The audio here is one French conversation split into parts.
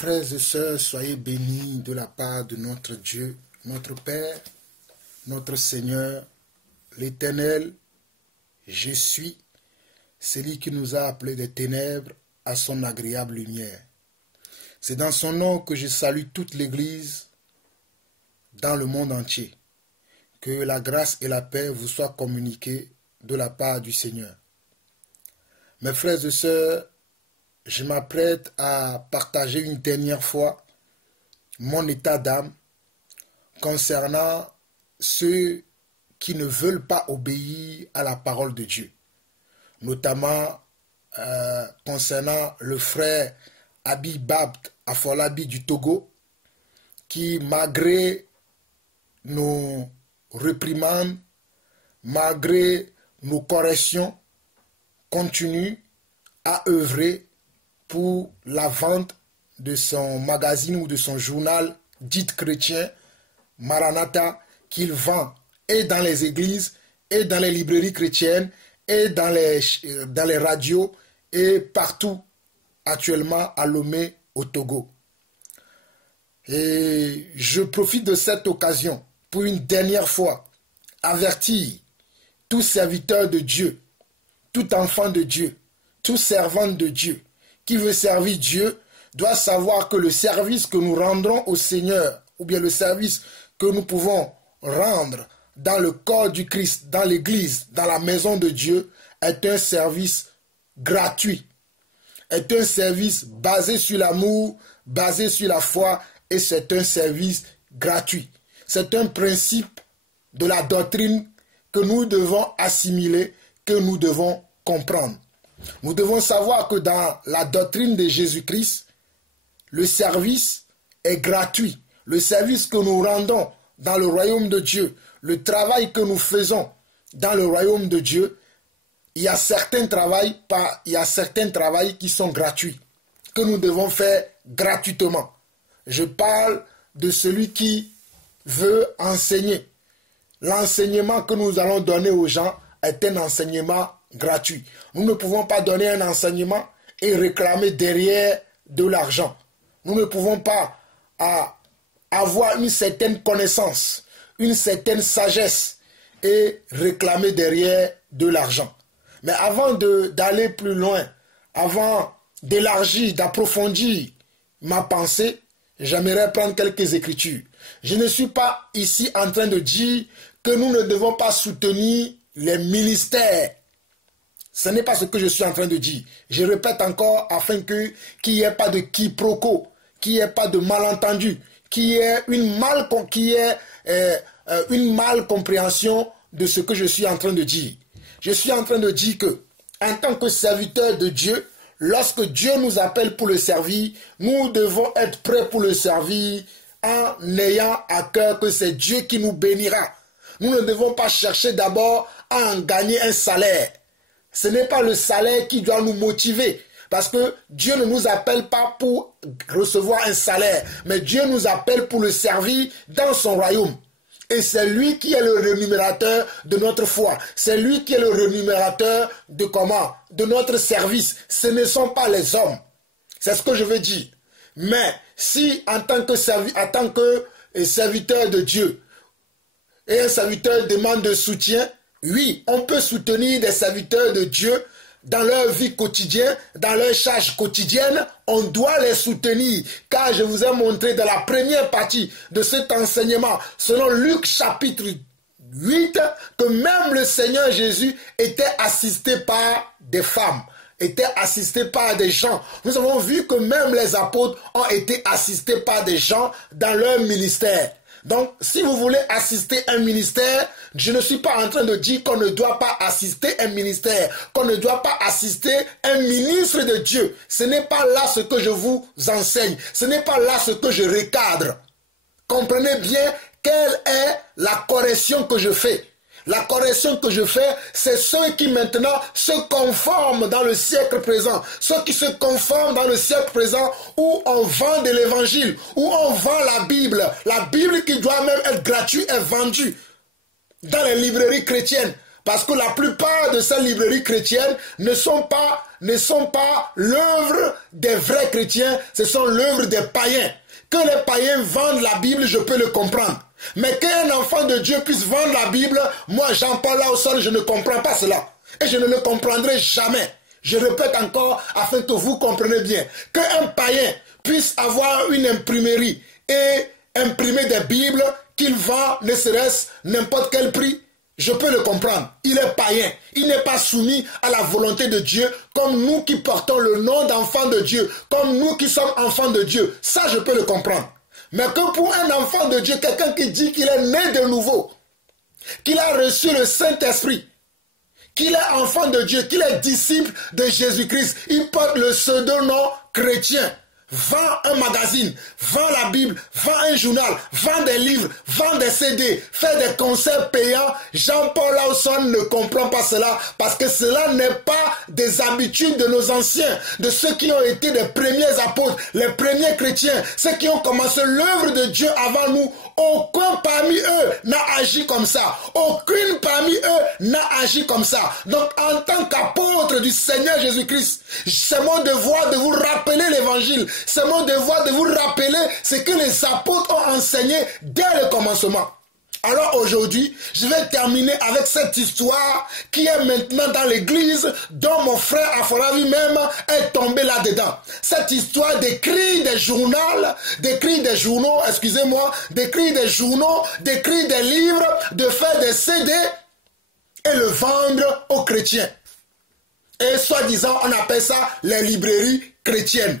Frères et sœurs, soyez bénis de la part de notre Dieu, notre Père, notre Seigneur, l'Éternel. Je suis celui qui nous a appelés des ténèbres à son agréable lumière. C'est dans son nom que je salue toute l'Église dans le monde entier. Que la grâce et la paix vous soient communiquées de la part du Seigneur. Mes frères et sœurs, je m'apprête à partager une dernière fois mon état d'âme concernant ceux qui ne veulent pas obéir à la parole de Dieu, notamment concernant le frère Abibabt Afolabi du Togo, qui malgré nos réprimandes, malgré nos corrections, continue à œuvrer pour la vente de son magazine ou de son journal dit chrétien, Maranatha, qu'il vend et dans les églises, et dans les librairies chrétiennes, et dans les radios, et partout actuellement à Lomé, au Togo. Et je profite de cette occasion pour une dernière fois avertir tout serviteur de Dieu, tout enfant de Dieu, tout servant de Dieu, qui veut servir Dieu, doit savoir que le service que nous rendrons au Seigneur, ou bien le service que nous pouvons rendre dans le corps du Christ, dans l'église, dans la maison de Dieu, est un service gratuit, est un service basé sur l'amour, basé sur la foi, et c'est un service gratuit. C'est un principe de la doctrine que nous devons assimiler, que nous devons comprendre. Nous devons savoir que dans la doctrine de Jésus-Christ, le service est gratuit. Le service que nous rendons dans le royaume de Dieu, le travail que nous faisons dans le royaume de Dieu, il y a certains travails qui sont gratuits, que nous devons faire gratuitement. Je parle de celui qui veut enseigner. L'enseignement que nous allons donner aux gens est un enseignement gratuit. Nous ne pouvons pas donner un enseignement et réclamer derrière de l'argent. Nous ne pouvons pas avoir une certaine connaissance, une certaine sagesse et réclamer derrière de l'argent. Mais avant d'aller plus loin, avant d'élargir, d'approfondir ma pensée, j'aimerais prendre quelques écritures. Je ne suis pas ici en train de dire que nous ne devons pas soutenir les ministères. Ce n'est pas ce que je suis en train de dire. Je répète encore afin qu'il n'y ait pas de quiproquo, qu'il n'y ait pas de malentendu, qu'il y ait une malcompréhension de ce que je suis en train de dire. Je suis en train de dire que, en tant que serviteur de Dieu, lorsque Dieu nous appelle pour le servir, nous devons être prêts pour le servir en ayant à cœur que c'est Dieu qui nous bénira. Nous ne devons pas chercher d'abord à en gagner un salaire. Ce n'est pas le salaire qui doit nous motiver. Parce que Dieu ne nous appelle pas pour recevoir un salaire. Mais Dieu nous appelle pour le servir dans son royaume. Et c'est lui qui est le rémunérateur de notre foi. C'est lui qui est le rémunérateur de notre service. Ce ne sont pas les hommes. C'est ce que je veux dire. Mais si en tant que serviteur de Dieu, et un serviteur demande de soutien, oui, on peut soutenir des serviteurs de Dieu dans leur vie quotidienne, dans leur charge quotidienne, on doit les soutenir. Car je vous ai montré dans la première partie de cet enseignement, selon Luc chapitre 8, que même le Seigneur Jésus était assisté par des femmes, était assisté par des gens. Nous avons vu que même les apôtres ont été assistés par des gens dans leur ministère. Donc, si vous voulez assister un ministère, je ne suis pas en train de dire qu'on ne doit pas assister un ministère, qu'on ne doit pas assister un ministre de Dieu. Ce n'est pas là ce que je vous enseigne. Ce n'est pas là ce que je recadre. Comprenez bien quelle est la correction que je fais. La correction que je fais, c'est ceux qui maintenant se conforment dans le siècle présent. Ceux qui se conforment dans le siècle présent où on vend de l'évangile, où on vend la Bible. La Bible qui doit même être gratuite est vendue dans les librairies chrétiennes. Parce que la plupart de ces librairies chrétiennes ne sont pas l'œuvre des vrais chrétiens, ce sont l'œuvre des païens. Que les païens vendent la Bible, je peux le comprendre. Mais qu'un enfant de Dieu puisse vendre la Bible, moi, Jean-Paul Laosson, je ne comprends pas cela. Et je ne le comprendrai jamais. Je répète encore, afin que vous compreniez bien. Qu'un païen puisse avoir une imprimerie et imprimer des Bibles qu'il vend, ne serait-ce n'importe quel prix, je peux le comprendre. Il est païen. Il n'est pas soumis à la volonté de Dieu comme nous qui portons le nom d'enfant de Dieu, comme nous qui sommes enfants de Dieu. Ça, je peux le comprendre. Mais que pour un enfant de Dieu, quelqu'un qui dit qu'il est né de nouveau, qu'il a reçu le Saint-Esprit, qu'il est enfant de Dieu, qu'il est disciple de Jésus-Christ, il porte le pseudo-nom chrétien, vend un magazine, vend la Bible, vend un journal, vend des livres, vend des CD, fait des concerts payants. Jean-Paul Laosson ne comprend pas cela parce que cela n'est pas des habitudes de nos anciens, de ceux qui ont été les premiers apôtres, les premiers chrétiens, ceux qui ont commencé l'œuvre de Dieu avant nous. Aucun parmi eux n'a agi comme ça. Aucune parmi eux n'a agi comme ça. Donc en tant qu'apôtre du Seigneur Jésus-Christ, c'est mon devoir de vous rappeler l'évangile. C'est mon devoir de vous rappeler ce que les apôtres ont enseigné dès le commencement. Alors aujourd'hui, je vais terminer avec cette histoire qui est maintenant dans l'église dont mon frère Aforavi même est tombé là-dedans. Cette histoire d'écrire des journaux, d'écrire des livres, de faire des CD et le vendre aux chrétiens. Et soi-disant, on appelle ça les librairies chrétiennes.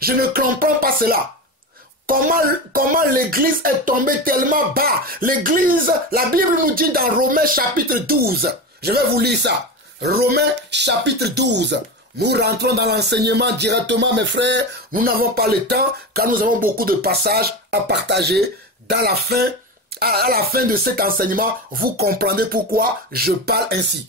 Je ne comprends pas cela. Comment l'église est tombée tellement bas. L'église, la Bible nous dit dans Romains chapitre 12. Je vais vous lire ça. Romains chapitre 12. Nous rentrons dans l'enseignement directement, mes frères. Nous n'avons pas le temps, car nous avons beaucoup de passages à partager. À la fin de cet enseignement, vous comprendrez pourquoi je parle ainsi.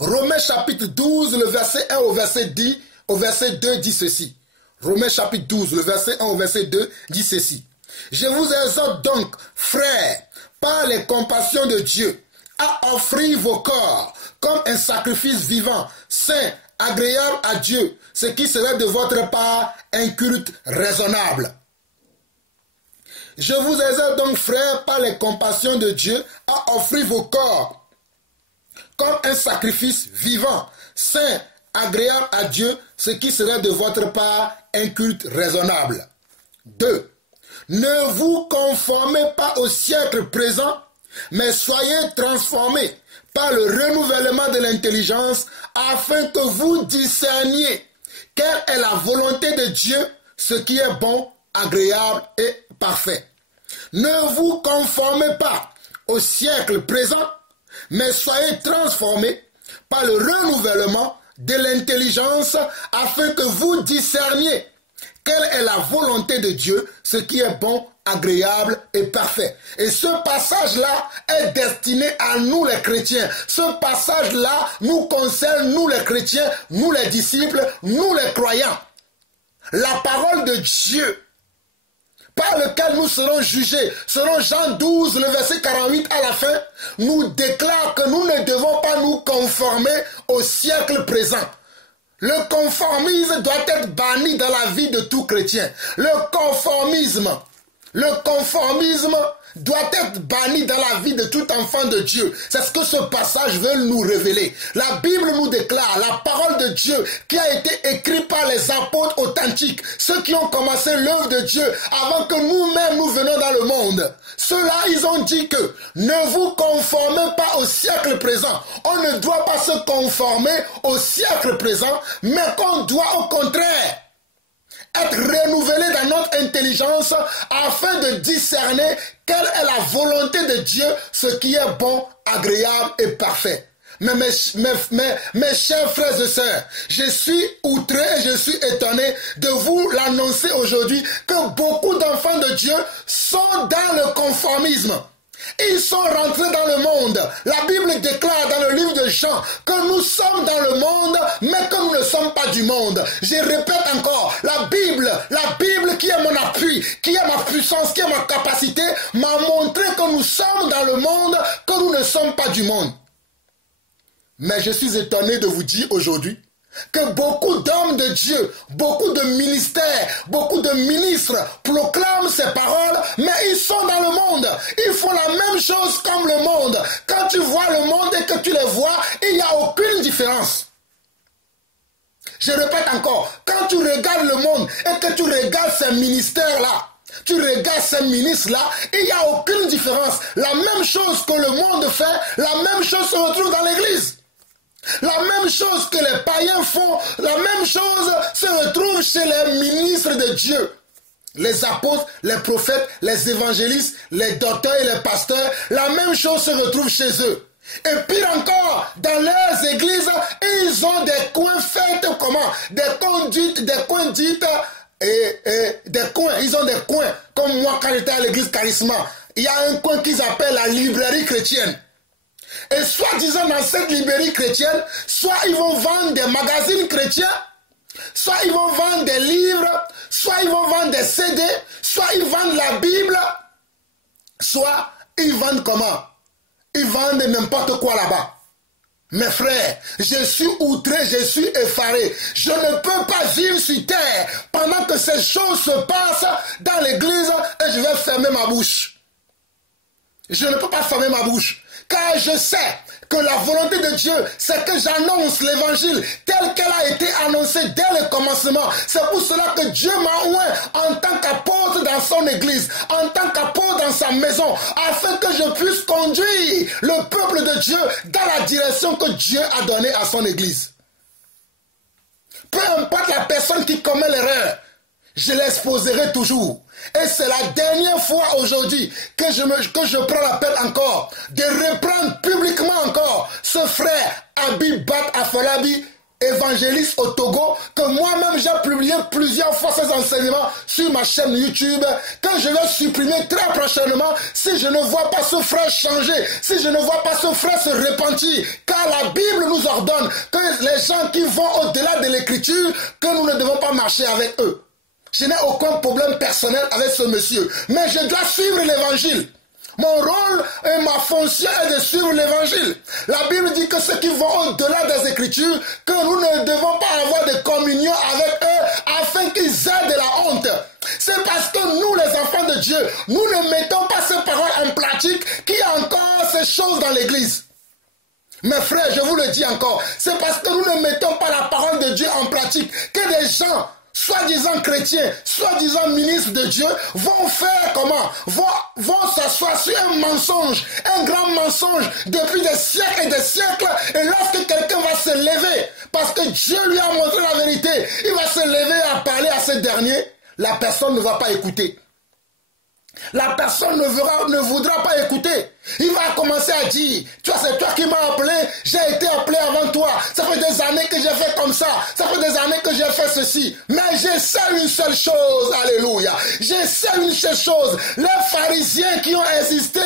Romains chapitre 12, le verset 1 au verset 2 dit ceci. Romains chapitre 12, le verset 1 au verset 2 dit ceci. Je vous exhorte donc, frères, par les compassions de Dieu, à offrir vos corps comme un sacrifice vivant, saint, agréable à Dieu, ce qui serait de votre part un culte raisonnable. Je vous exhorte donc, frères, par les compassions de Dieu, à offrir vos corps comme un sacrifice vivant, saint, agréable à Dieu, ce qui serait de votre part un culte raisonnable. 2. Ne vous conformez pas au siècle présent, mais soyez transformés par le renouvellement de l'intelligence, afin que vous discerniez quelle est la volonté de Dieu, ce qui est bon, agréable et parfait. Ne vous conformez pas au siècle présent, mais soyez transformés par le renouvellement de l'intelligence, afin que vous discerniez quelle est la volonté de Dieu, ce qui est bon, agréable et parfait. Et ce passage-là est destiné à nous les chrétiens. Ce passage-là nous concerne, nous les chrétiens, nous les disciples, nous les croyants. La parole de Dieu par lequel nous serons jugés, selon Jean 12, le verset 48 à la fin, nous déclare que nous ne devons pas nous conformer au siècle présent. Le conformisme doit être banni dans la vie de tout chrétien. Le conformisme doit être banni dans la vie de tout enfant de Dieu. C'est ce que ce passage veut nous révéler. La Bible nous déclare la parole de Dieu qui a été écrite par les apôtres authentiques, ceux qui ont commencé l'œuvre de Dieu avant que nous-mêmes nous venions dans le monde. Ceux-là, ils ont dit que ne vous conformez pas au siècle présent. On ne doit pas se conformer au siècle présent, mais qu'on doit au contraire être renouvelé dans notre intelligence afin de discerner quelle est la volonté de Dieu, ce qui est bon, agréable et parfait. Mais mes chers frères et sœurs, je suis outré et je suis étonné de vous l'annoncer aujourd'hui que beaucoup d'enfants de Dieu sont dans le conformisme. Ils sont rentrés dans le monde. La Bible déclare dans le livre de Jean que nous sommes dans le monde, mais que nous ne sommes pas du monde. Je répète encore, la Bible qui est mon appui, qui est ma puissance, qui est ma capacité, m'a montré que nous sommes dans le monde, que nous ne sommes pas du monde. Mais je suis étonné de vous dire aujourd'hui que beaucoup d'hommes de Dieu, beaucoup de ministères, beaucoup de ministres proclament ces paroles, mais ils sont dans le monde. Ils font la même chose comme le monde. Quand tu vois le monde et que tu les vois, il n'y a aucune différence. Je répète encore, quand tu regardes le monde et que tu regardes ces ministères-là, tu regardes ces ministres-là, il n'y a aucune différence. La même chose que le monde fait, la même chose se retrouve dans l'église. La même chose que les païens font, la même chose se retrouve chez les ministres de Dieu. Les apôtres, les prophètes, les évangélistes, les docteurs et les pasteurs, la même chose se retrouve chez eux. Et pire encore, dans leurs églises, ils ont des coins faits comment? Des coins dites, des coins, ils ont des coins. Comme moi quand j'étais à l'église Charisma, il y a un coin qu'ils appellent la librairie chrétienne. Et soi-disant dans cette librairie chrétienne, soit ils vont vendre des magazines chrétiens, soit ils vont vendre des livres, soit ils vont vendre des CD, soit ils vendent la Bible, soit ils vendent comment? Ils vendent n'importe quoi là-bas. Mes frères, je suis outré, je suis effaré. Je ne peux pas vivre sur terre pendant que ces choses se passent dans l'église et je vais fermer ma bouche. Je ne peux pas fermer ma bouche. Car je sais que la volonté de Dieu, c'est que j'annonce l'évangile tel qu'elle a été annoncée dès le commencement. C'est pour cela que Dieu m'a oint en tant qu'apôtre dans son église, en tant qu'apôtre dans sa maison, afin que je puisse conduire le peuple de Dieu dans la direction que Dieu a donnée à son église. Peu importe la personne qui commet l'erreur, je l'exposerai toujours. Et c'est la dernière fois aujourd'hui que je prends la peine encore de reprendre publiquement encore ce frère Habib Bat Afolabi, évangéliste au Togo, que moi-même j'ai publié plusieurs fois ses enseignements sur ma chaîne YouTube, que je vais supprimer très prochainement si je ne vois pas ce frère changer, si je ne vois pas ce frère se repentir, car la Bible nous ordonne que les gens qui vont au-delà de l'écriture, que nous ne devons pas marcher avec eux. Je n'ai aucun problème personnel avec ce monsieur, mais je dois suivre l'évangile. Mon rôle et ma fonction est de suivre l'évangile. La Bible dit que ceux qui vont au-delà des Écritures, que nous ne devons pas avoir de communion avec eux afin qu'ils aient de la honte. C'est parce que nous, les enfants de Dieu, nous ne mettons pas ces paroles en pratique qu'il y a encore ces choses dans l'église. Mes frères, je vous le dis encore, c'est parce que nous ne mettons pas la parole de Dieu en pratique que des gens soi-disant chrétiens, soi-disant ministres de Dieu, vont faire comment? Vont s'asseoir sur un mensonge, un grand mensonge, depuis des siècles et des siècles, et lorsque quelqu'un va se lever, parce que Dieu lui a montré la vérité, il va se lever à parler à ce dernier, la personne ne va pas écouter. La personne ne voudra pas écouter. Il va commencer à dire, tu vois, c'est toi qui m'as appelé, j'ai été appelé avant toi. Ça fait des années que j'ai fait comme ça. Ça fait des années que j'ai fait ceci. Mais je sais une seule chose, alléluia. Je sais une seule chose. Les pharisiens qui ont insisté,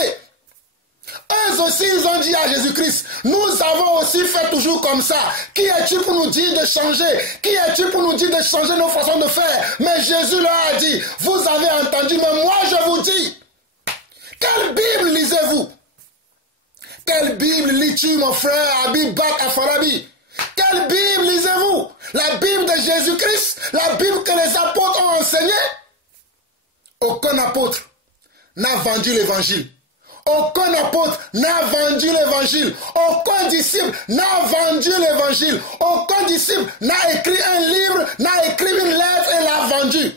eux aussi, ils ont dit à Jésus-Christ, nous avons aussi fait toujours comme ça. Qui es-tu pour nous dire de changer? Qui es-tu pour nous dire de changer nos façons de faire? Mais Jésus leur a dit, vous avez entendu, mais moi je vous dis, quelle Bible lisez-vous? Quelle Bible lis-tu, mon frère Habib Bat Afolabi? Quelle Bible lisez-vous? La Bible de Jésus-Christ? La Bible que les apôtres ont enseignée? Aucun apôtre n'a vendu l'évangile. Aucun apôtre n'a vendu l'évangile. Aucun disciple n'a vendu l'évangile. Aucun disciple n'a écrit un livre, n'a écrit une lettre et l'a vendu.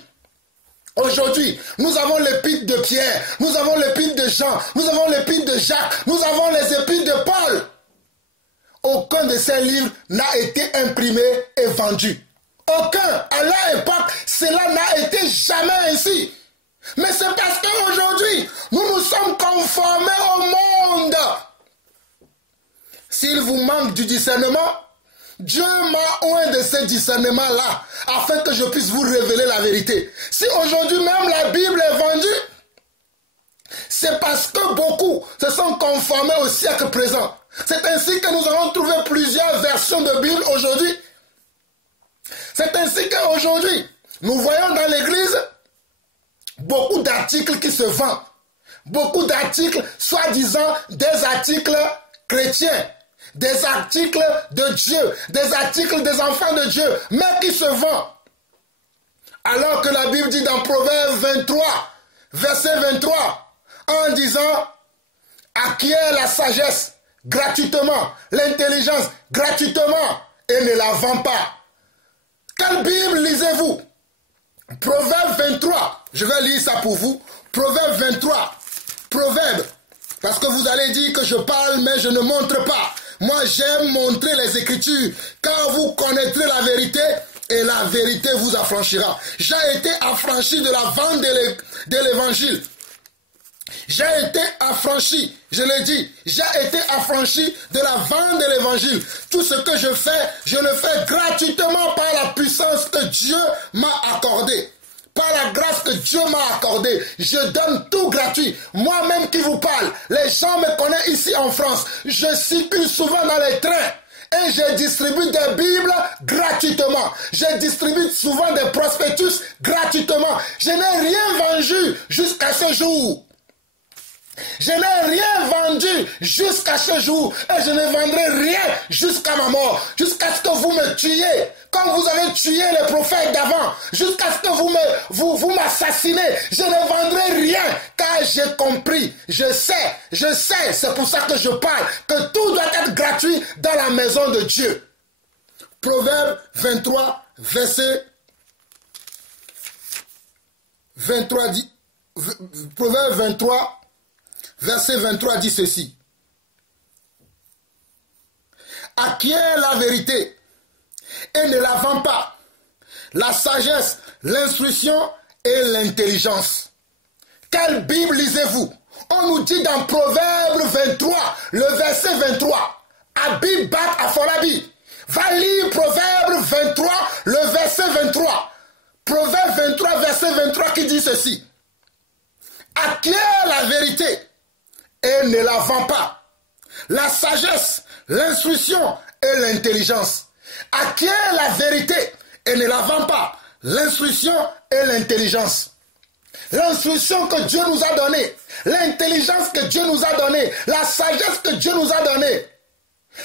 Aujourd'hui, nous avons l'épître de Pierre, nous avons l'épître de Jean, nous avons l'épître de Jacques, nous avons les épîtres de Paul. Aucun de ces livres n'a été imprimé et vendu. Aucun. À leur époque, cela n'a été jamais ainsi. Mais c'est parce qu'aujourd'hui, nous nous sommes conformés au monde. S'il vous manque du discernement, Dieu m'a oint de ce discernement-là, afin que je puisse vous révéler la vérité. Si aujourd'hui même la Bible est vendue, c'est parce que beaucoup se sont conformés au siècle présent. C'est ainsi que nous avons trouvé plusieurs versions de Bible aujourd'hui. C'est ainsi qu'aujourd'hui, nous voyons dans l'église beaucoup d'articles qui se vendent. Beaucoup d'articles, soi-disant des articles chrétiens. des articles de Dieu, des articles des enfants de Dieu, mais qui se vendent. Alors que la Bible dit dans Proverbe 23, verset 23, en disant, acquiert la sagesse gratuitement, l'intelligence gratuitement, et ne la vend pas. Quelle Bible lisez-vous? Proverbe 23, je vais lire ça pour vous. Proverbe 23, Proverbe, parce que vous allez dire que je parle mais je ne montre pas. Moi j'aime montrer les Écritures, car vous connaîtrez la vérité et la vérité vous affranchira. J'ai été affranchi de la vente de l'Évangile. J'ai été affranchi, je l'ai dit, j'ai été affranchi de la vente de l'Évangile. Tout ce que je fais, je le fais gratuitement par la puissance que Dieu m'a accordée. Par la grâce que Dieu m'a accordée, je donne tout gratuit. Moi-même qui vous parle, les gens me connaissent ici en France. Je circule souvent dans les trains et je distribue des Bibles gratuitement. Je distribue souvent des prospectus gratuitement. Je n'ai rien vendu jusqu'à ce jour. Je n'ai rien vendu jusqu'à ce jour et je ne vendrai rien jusqu'à ma mort, jusqu'à ce que vous me tuiez, comme vous avez tué les prophètes d'avant, jusqu'à ce que vous m'assassinez. Je ne vendrai rien car j'ai compris, je sais, c'est pour ça que je parle, que tout doit être gratuit dans la maison de Dieu. Proverbe 23, verset 23 dit, Proverbe 23, verset 23 dit ceci. Acquiert la vérité et ne la vend pas. La sagesse, l'instruction et l'intelligence. Quelle Bible lisez-vous? On nous dit dans Proverbe 23, le verset 23. Abi Bat Afolabi. Va lire Proverbe 23, le verset 23. Proverbe 23, verset 23 qui dit ceci. Acquiert la vérité et ne la vend pas. La sagesse, l'instruction et l'intelligence. Acquiert la vérité et ne la vend pas. L'instruction et l'intelligence. L'instruction que Dieu nous a donnée, l'intelligence que Dieu nous a donnée, la sagesse que Dieu nous a donnée,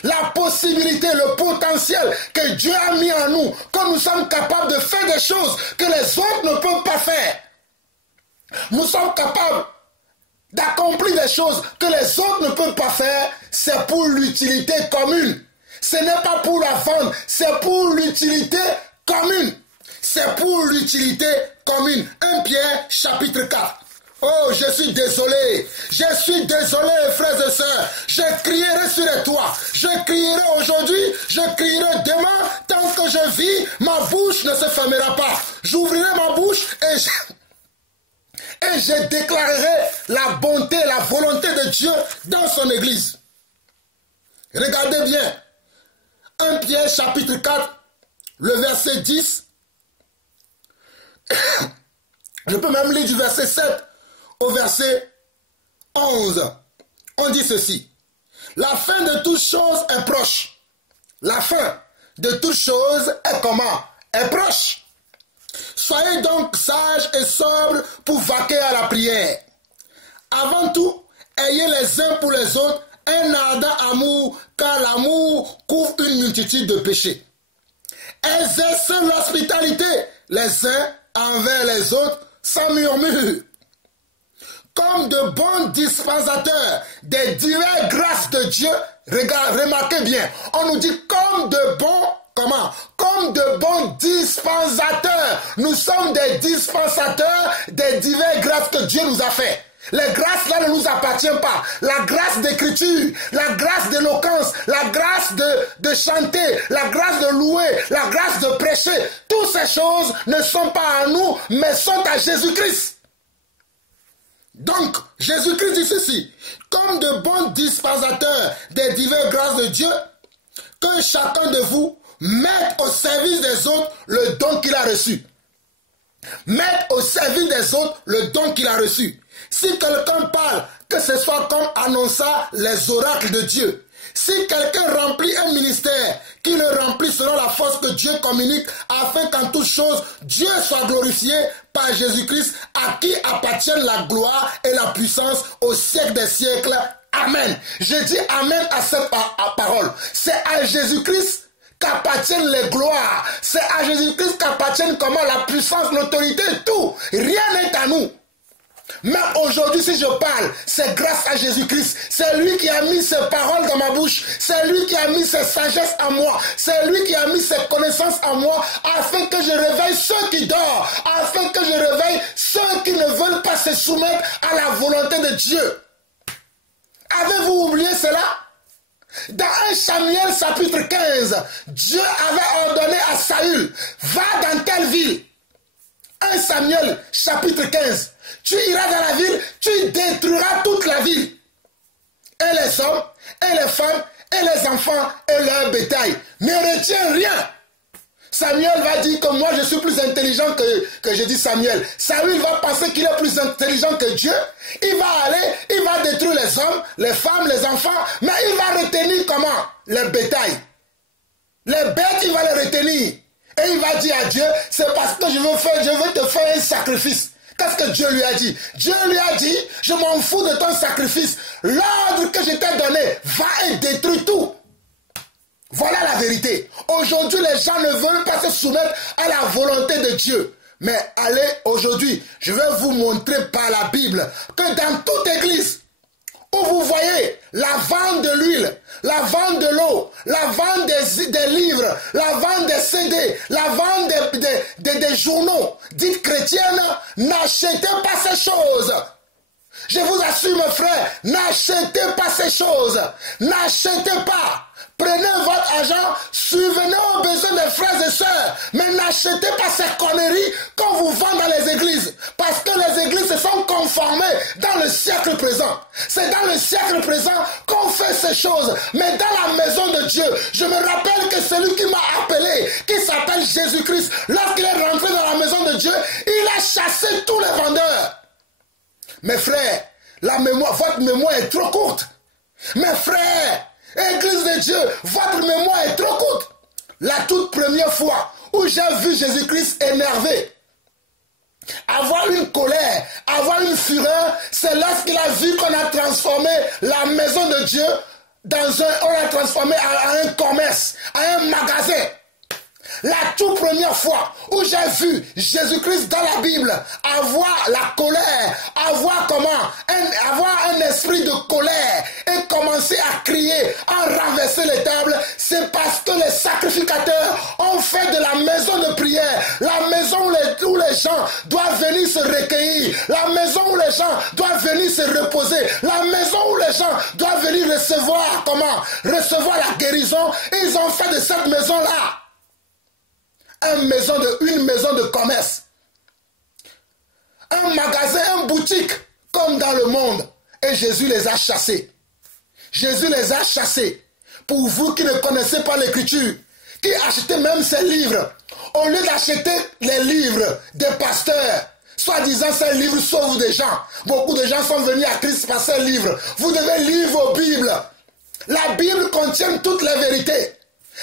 la possibilité, le potentiel que Dieu a mis en nous, que nous sommes capables de faire des choses que les autres ne peuvent pas faire. Nous sommes capables d'accomplir des choses que les autres ne peuvent pas faire, c'est pour l'utilité commune. Ce n'est pas pour la vente, c'est pour l'utilité commune. C'est pour l'utilité commune. 1 Pierre chapitre 4. Oh, je suis désolé, frères et sœurs. Je crierai sur les toits, je crierai aujourd'hui, je crierai demain, tant que je vis, ma bouche ne se fermera pas. J'ouvrirai ma bouche et je déclarerai la bonté, la volonté de Dieu dans son église. Regardez bien, 1 Pierre chapitre 4, le verset 10. Je peux même lire du verset 7 au verset 11. On dit ceci. La fin de toutes choses est proche. La fin de toutes choses est comment? Est proche. Soyez donc sages et sobres pour vaquer à la prière. Avant tout, ayez les uns pour les autres un ardent amour, car l'amour couvre une multitude de péchés. Exercez l'hospitalité les uns envers les autres sans murmure. Comme de bons dispensateurs des diverses grâces de Dieu, remarquez bien, on nous dit comme de bons, comment? Comme de bons dispensateurs. Nous sommes des dispensateurs des diverses grâces que Dieu nous a fait. Les grâces là ne nous appartiennent pas. La grâce d'écriture, la grâce d'éloquence, la grâce de chanter, la grâce de louer, la grâce de prêcher, toutes ces choses ne sont pas à nous, mais sont à Jésus-Christ. Donc, Jésus-Christ dit ceci, comme de bons dispensateurs des diverses grâces de Dieu, que chacun de vous mette au service des autres le don qu'il a reçu. Mette au service des autres le don qu'il a reçu. Si quelqu'un parle, que ce soit comme annonça les oracles de Dieu. Si quelqu'un remplit un ministère, qu'il le remplit selon la force que Dieu communique, afin qu'en toute chose, Dieu soit glorifié par Jésus-Christ, à qui appartiennent la gloire et la puissance au siècle des siècles. Amen. Je dis Amen à cette parole. C'est à Jésus-Christ qu'appartiennent les gloires. C'est à Jésus-Christ qu'appartiennent comment la puissance, l'autorité, tout. Rien n'est à nous. Mais aujourd'hui, si je parle, c'est grâce à Jésus-Christ. C'est lui qui a mis ses paroles dans ma bouche. C'est lui qui a mis ses sagesses en moi. C'est lui qui a mis ses connaissances en moi afin que je réveille ceux qui dorment. Afin que je réveille ceux qui ne veulent pas se soumettre à la volonté de Dieu. Avez-vous oublié cela? Dans 1 Samuel chapitre 15, Dieu avait ordonné à Saül, va dans telle ville. 1 Samuel chapitre 15, tu iras dans la ville, tu détruiras toute la ville. Et les hommes, et les femmes, et les enfants, et leur bétail. Ne retiens rien. Samuel va dire que moi je suis plus intelligent que je dis Samuel. Saül va penser qu'il est plus intelligent que Dieu. Il va aller, il va détruire les hommes, les femmes, les enfants, mais il va retenir comment? Le bétail. Les bêtes, il va les retenir. Et il va dire à Dieu, c'est parce que je veux te faire un sacrifice. Qu'est-ce que Dieu lui a dit? Dieu lui a dit, je m'en fous de ton sacrifice. L'ordre que je t'ai donné, va et détruis tout. Voilà la vérité. Aujourd'hui, les gens ne veulent pas se soumettre à la volonté de Dieu. Mais allez, aujourd'hui, je vais vous montrer par la Bible que dans toute église où vous voyez la vente de l'huile, la vente de l'eau, la vente des livres, la vente des CD, la vente des journaux, dites chrétiennes, n'achetez pas ces choses. Je vous assure, mes frères, n'achetez pas ces choses. N'achetez pas. Prenez votre argent, subvenez aux besoins des frères et sœurs, mais n'achetez pas ces conneries qu'on vous vend dans les églises, parce que les églises se sont conformées dans le siècle présent. C'est dans le siècle présent qu'on fait ces choses, mais dans la maison de Dieu, je me rappelle que celui qui m'a appelé, qui s'appelle Jésus-Christ, lorsqu'il est rentré dans la maison de Dieu, il a chassé tous les vendeurs. Mes frères, votre mémoire est trop courte. Mes frères, Église de Dieu, votre mémoire est trop courte. La toute première fois où j'ai vu Jésus-Christ énervé, avoir une colère, avoir une fureur, c'est lorsqu'il a vu qu'on a transformé la maison de Dieu on l'a transformé en un commerce, en un magasin. La toute première fois où j'ai vu Jésus-Christ dans la Bible avoir la colère, avoir un esprit de colère et commencer à crier, à renverser les tables, c'est parce que les sacrificateurs ont fait de la maison de prière, la maison où les gens doivent venir se recueillir, la maison où les gens doivent venir se reposer, la maison où les gens doivent venir recevoir la guérison. Ils ont fait de cette maison-là une maison de commerce, un magasin, une boutique, comme dans le monde. Et Jésus les a chassés. Jésus les a chassés. Pour vous qui ne connaissez pas l'écriture, qui achetez même ces livres, au lieu d'acheter les livres des pasteurs, soi-disant ces livres sauvent des gens. Beaucoup de gens sont venus à Christ par ces livres. Vous devez lire vos Bibles. La Bible contient toutes les vérités.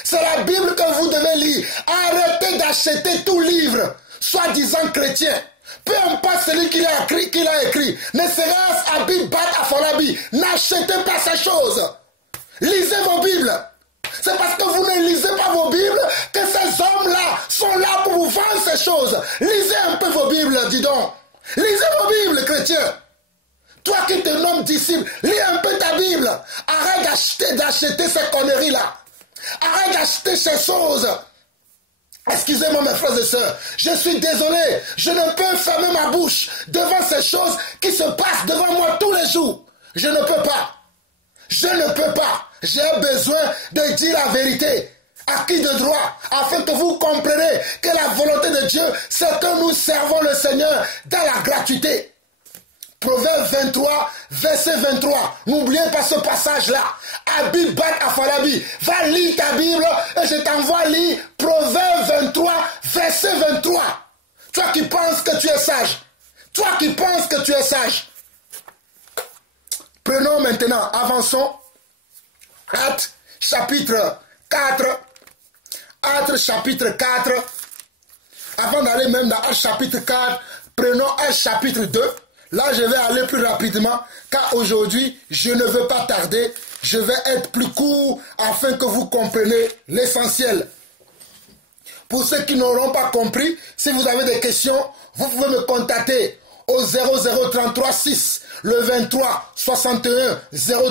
C'est la Bible que vous devez lire. Arrêtez d'acheter tout livre, soi-disant chrétien. Peu importe celui qui l'a écrit, ne serait-ce Abi Bat Afolabi, n'achetez pas ces choses. Lisez vos Bibles. C'est parce que vous ne lisez pas vos Bibles que ces hommes-là sont là pour vous vendre ces choses. Lisez un peu vos Bibles, dis donc. Lisez vos Bibles, chrétiens. Toi qui te nommes disciple, lis un peu ta Bible. Arrête d'acheter ces conneries-là. Arrête d'acheter ces choses. Excusez-moi mes frères et sœurs, je suis désolé, je ne peux fermer ma bouche devant ces choses qui se passent devant moi tous les jours. Je ne peux pas. Je ne peux pas. J'ai besoin de dire la vérité. À qui de droit, afin que vous compreniez que la volonté de Dieu, c'est que nous servons le Seigneur dans la gratuité. Proverbe 23, verset 23. N'oubliez pas ce passage-là. Habib Bat Afalabi. Va lire ta Bible et je t'envoie lire Proverbe 23, verset 23. Toi qui penses que tu es sage. Toi qui penses que tu es sage. Prenons maintenant, avançons. Actes chapitre 4. Actes chapitre 4. Avant d'aller même dans Actes chapitre 4, prenons Actes chapitre 2. Là, je vais aller plus rapidement, car aujourd'hui, je ne veux pas tarder. Je vais être plus court afin que vous compreniez l'essentiel. Pour ceux qui n'auront pas compris, si vous avez des questions, vous pouvez me contacter au 0033 6, le 23 61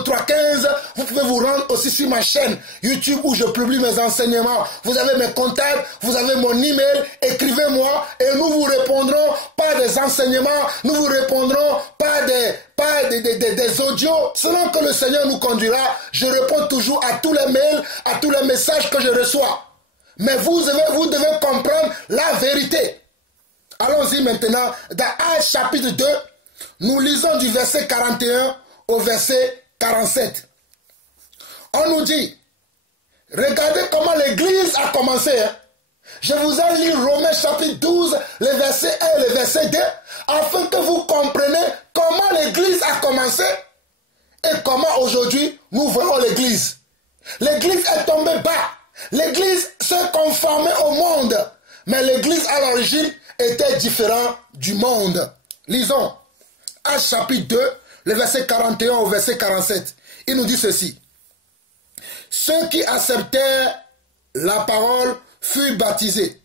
03 15. Vous pouvez vous rendre aussi sur ma chaîne YouTube où je publie mes enseignements. Vous avez mes contacts, vous avez mon email, écrivez-moi et nous vous répondrons par des enseignements, nous vous répondrons par des audios. Selon que le Seigneur nous conduira, je réponds toujours à tous les mails, à tous les messages que je reçois. Mais vous devez comprendre la vérité. Allons-y maintenant, dans Actes chapitre 2, nous lisons du verset 41 au verset 47. On nous dit, regardez comment l'église a commencé. Je vous ai lu Romains chapitre 12, les versets 1 et le verset 2, afin que vous compreniez comment l'église a commencé et comment aujourd'hui nous voyons l'église. L'église est tombée bas. L'église s'est conformée au monde. Mais l'église à l'origine était différente du monde. Lisons Actes chapitre 2, le verset 41 au verset 47. Il nous dit ceci. Ceux qui acceptèrent la parole furent baptisés.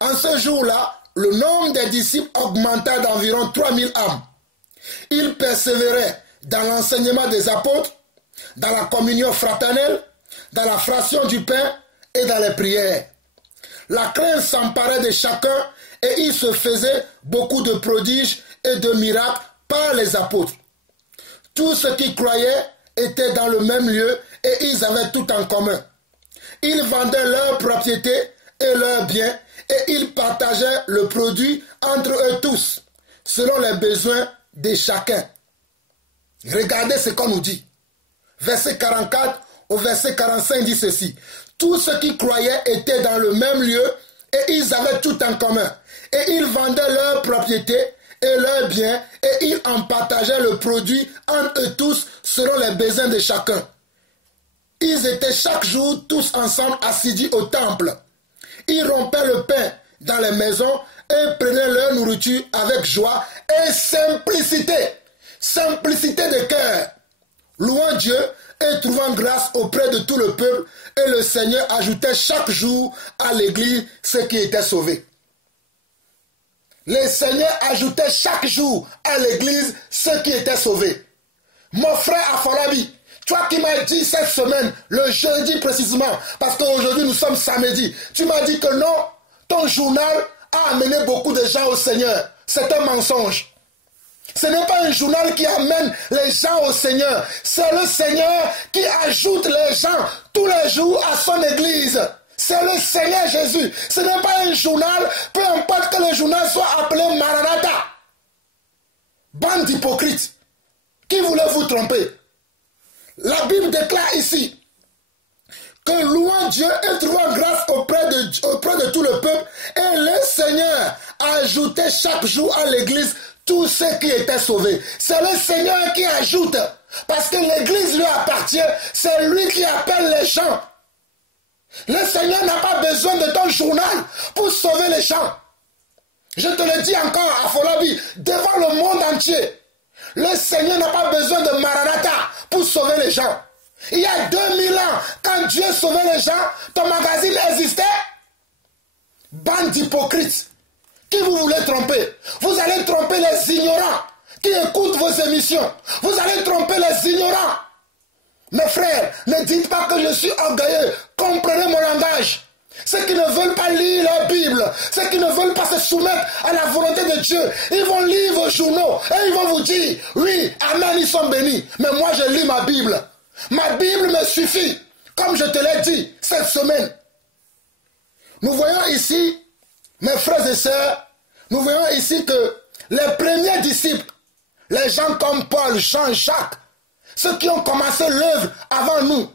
En ce jour-là, le nombre des disciples augmenta d'environ 3000 âmes. Ils persévéraient dans l'enseignement des apôtres, dans la communion fraternelle, dans la fraction du pain et dans les prières. La crainte s'emparait de chacun et il se faisait beaucoup de prodiges et de miracles par les apôtres. Tous ceux qui croyaient étaient dans le même lieu et ils avaient tout en commun. Ils vendaient leurs propriétés et leurs biens et ils partageaient le produit entre eux tous, selon les besoins de chacun. Regardez ce qu'on nous dit. Verset 44 au verset 45 dit ceci. Tous ceux qui croyaient étaient dans le même lieu et ils avaient tout en commun. Et ils vendaient leurs propriétés et leurs biens et ils en partageaient le produit entre eux tous selon les besoins de chacun. Ils étaient chaque jour tous ensemble assidus au temple. Ils rompaient le pain dans les maisons et prenaient leur nourriture avec joie et simplicité. Simplicité de cœur. Louant Dieu et trouvant grâce auprès de tout le peuple, et le Seigneur ajoutait chaque jour à l'église ceux qui étaient sauvés. Le Seigneur ajoutait chaque jour à l'église ceux qui étaient sauvés. Mon frère Afolabi, toi qui m'as dit cette semaine, le jeudi précisément, parce qu'aujourd'hui nous sommes samedi, tu m'as dit que non, ton journal a amené beaucoup de gens au Seigneur. C'est un mensonge. Ce n'est pas un journal qui amène les gens au Seigneur. C'est le Seigneur qui ajoute les gens tous les jours à son église. C'est le Seigneur Jésus. Ce n'est pas un journal, peu importe que le journal soit appelé Maranatha. Bande d'hypocrites. Qui voulait vous tromper? La Bible déclare ici que louant Dieu et trouvant grâce auprès de tout le peuple, et le Seigneur ajoutait chaque jour à l'église tous ceux qui étaient sauvés. C'est le Seigneur qui ajoute, parce que l'église lui appartient, c'est lui qui appelle les gens. Le Seigneur n'a pas besoin de ton journal pour sauver les gens. Je te le dis encore, Afolabi, devant le monde entier, le Seigneur n'a pas besoin de Maranatha pour sauver les gens. Il y a 2000 ans, quand Dieu sauvait les gens, ton magazine existait. Bande d'hypocrites. Qui vous voulez tromper? Vous allez tromper les ignorants qui écoutent vos émissions. Vous allez tromper les ignorants. Mes frères, ne dites pas que je suis orgueilleux. Comprenez mon langage. Ceux qui ne veulent pas lire la Bible, ceux qui ne veulent pas se soumettre à la volonté de Dieu, ils vont lire vos journaux et ils vont vous dire, oui, amen, ils sont bénis. Mais moi, je lis ma Bible. Ma Bible me suffit, comme je te l'ai dit cette semaine. Nous voyons ici, mes frères et sœurs, nous voyons ici que les premiers disciples, les gens comme Paul, Jean, Jacques, ceux qui ont commencé l'œuvre avant nous,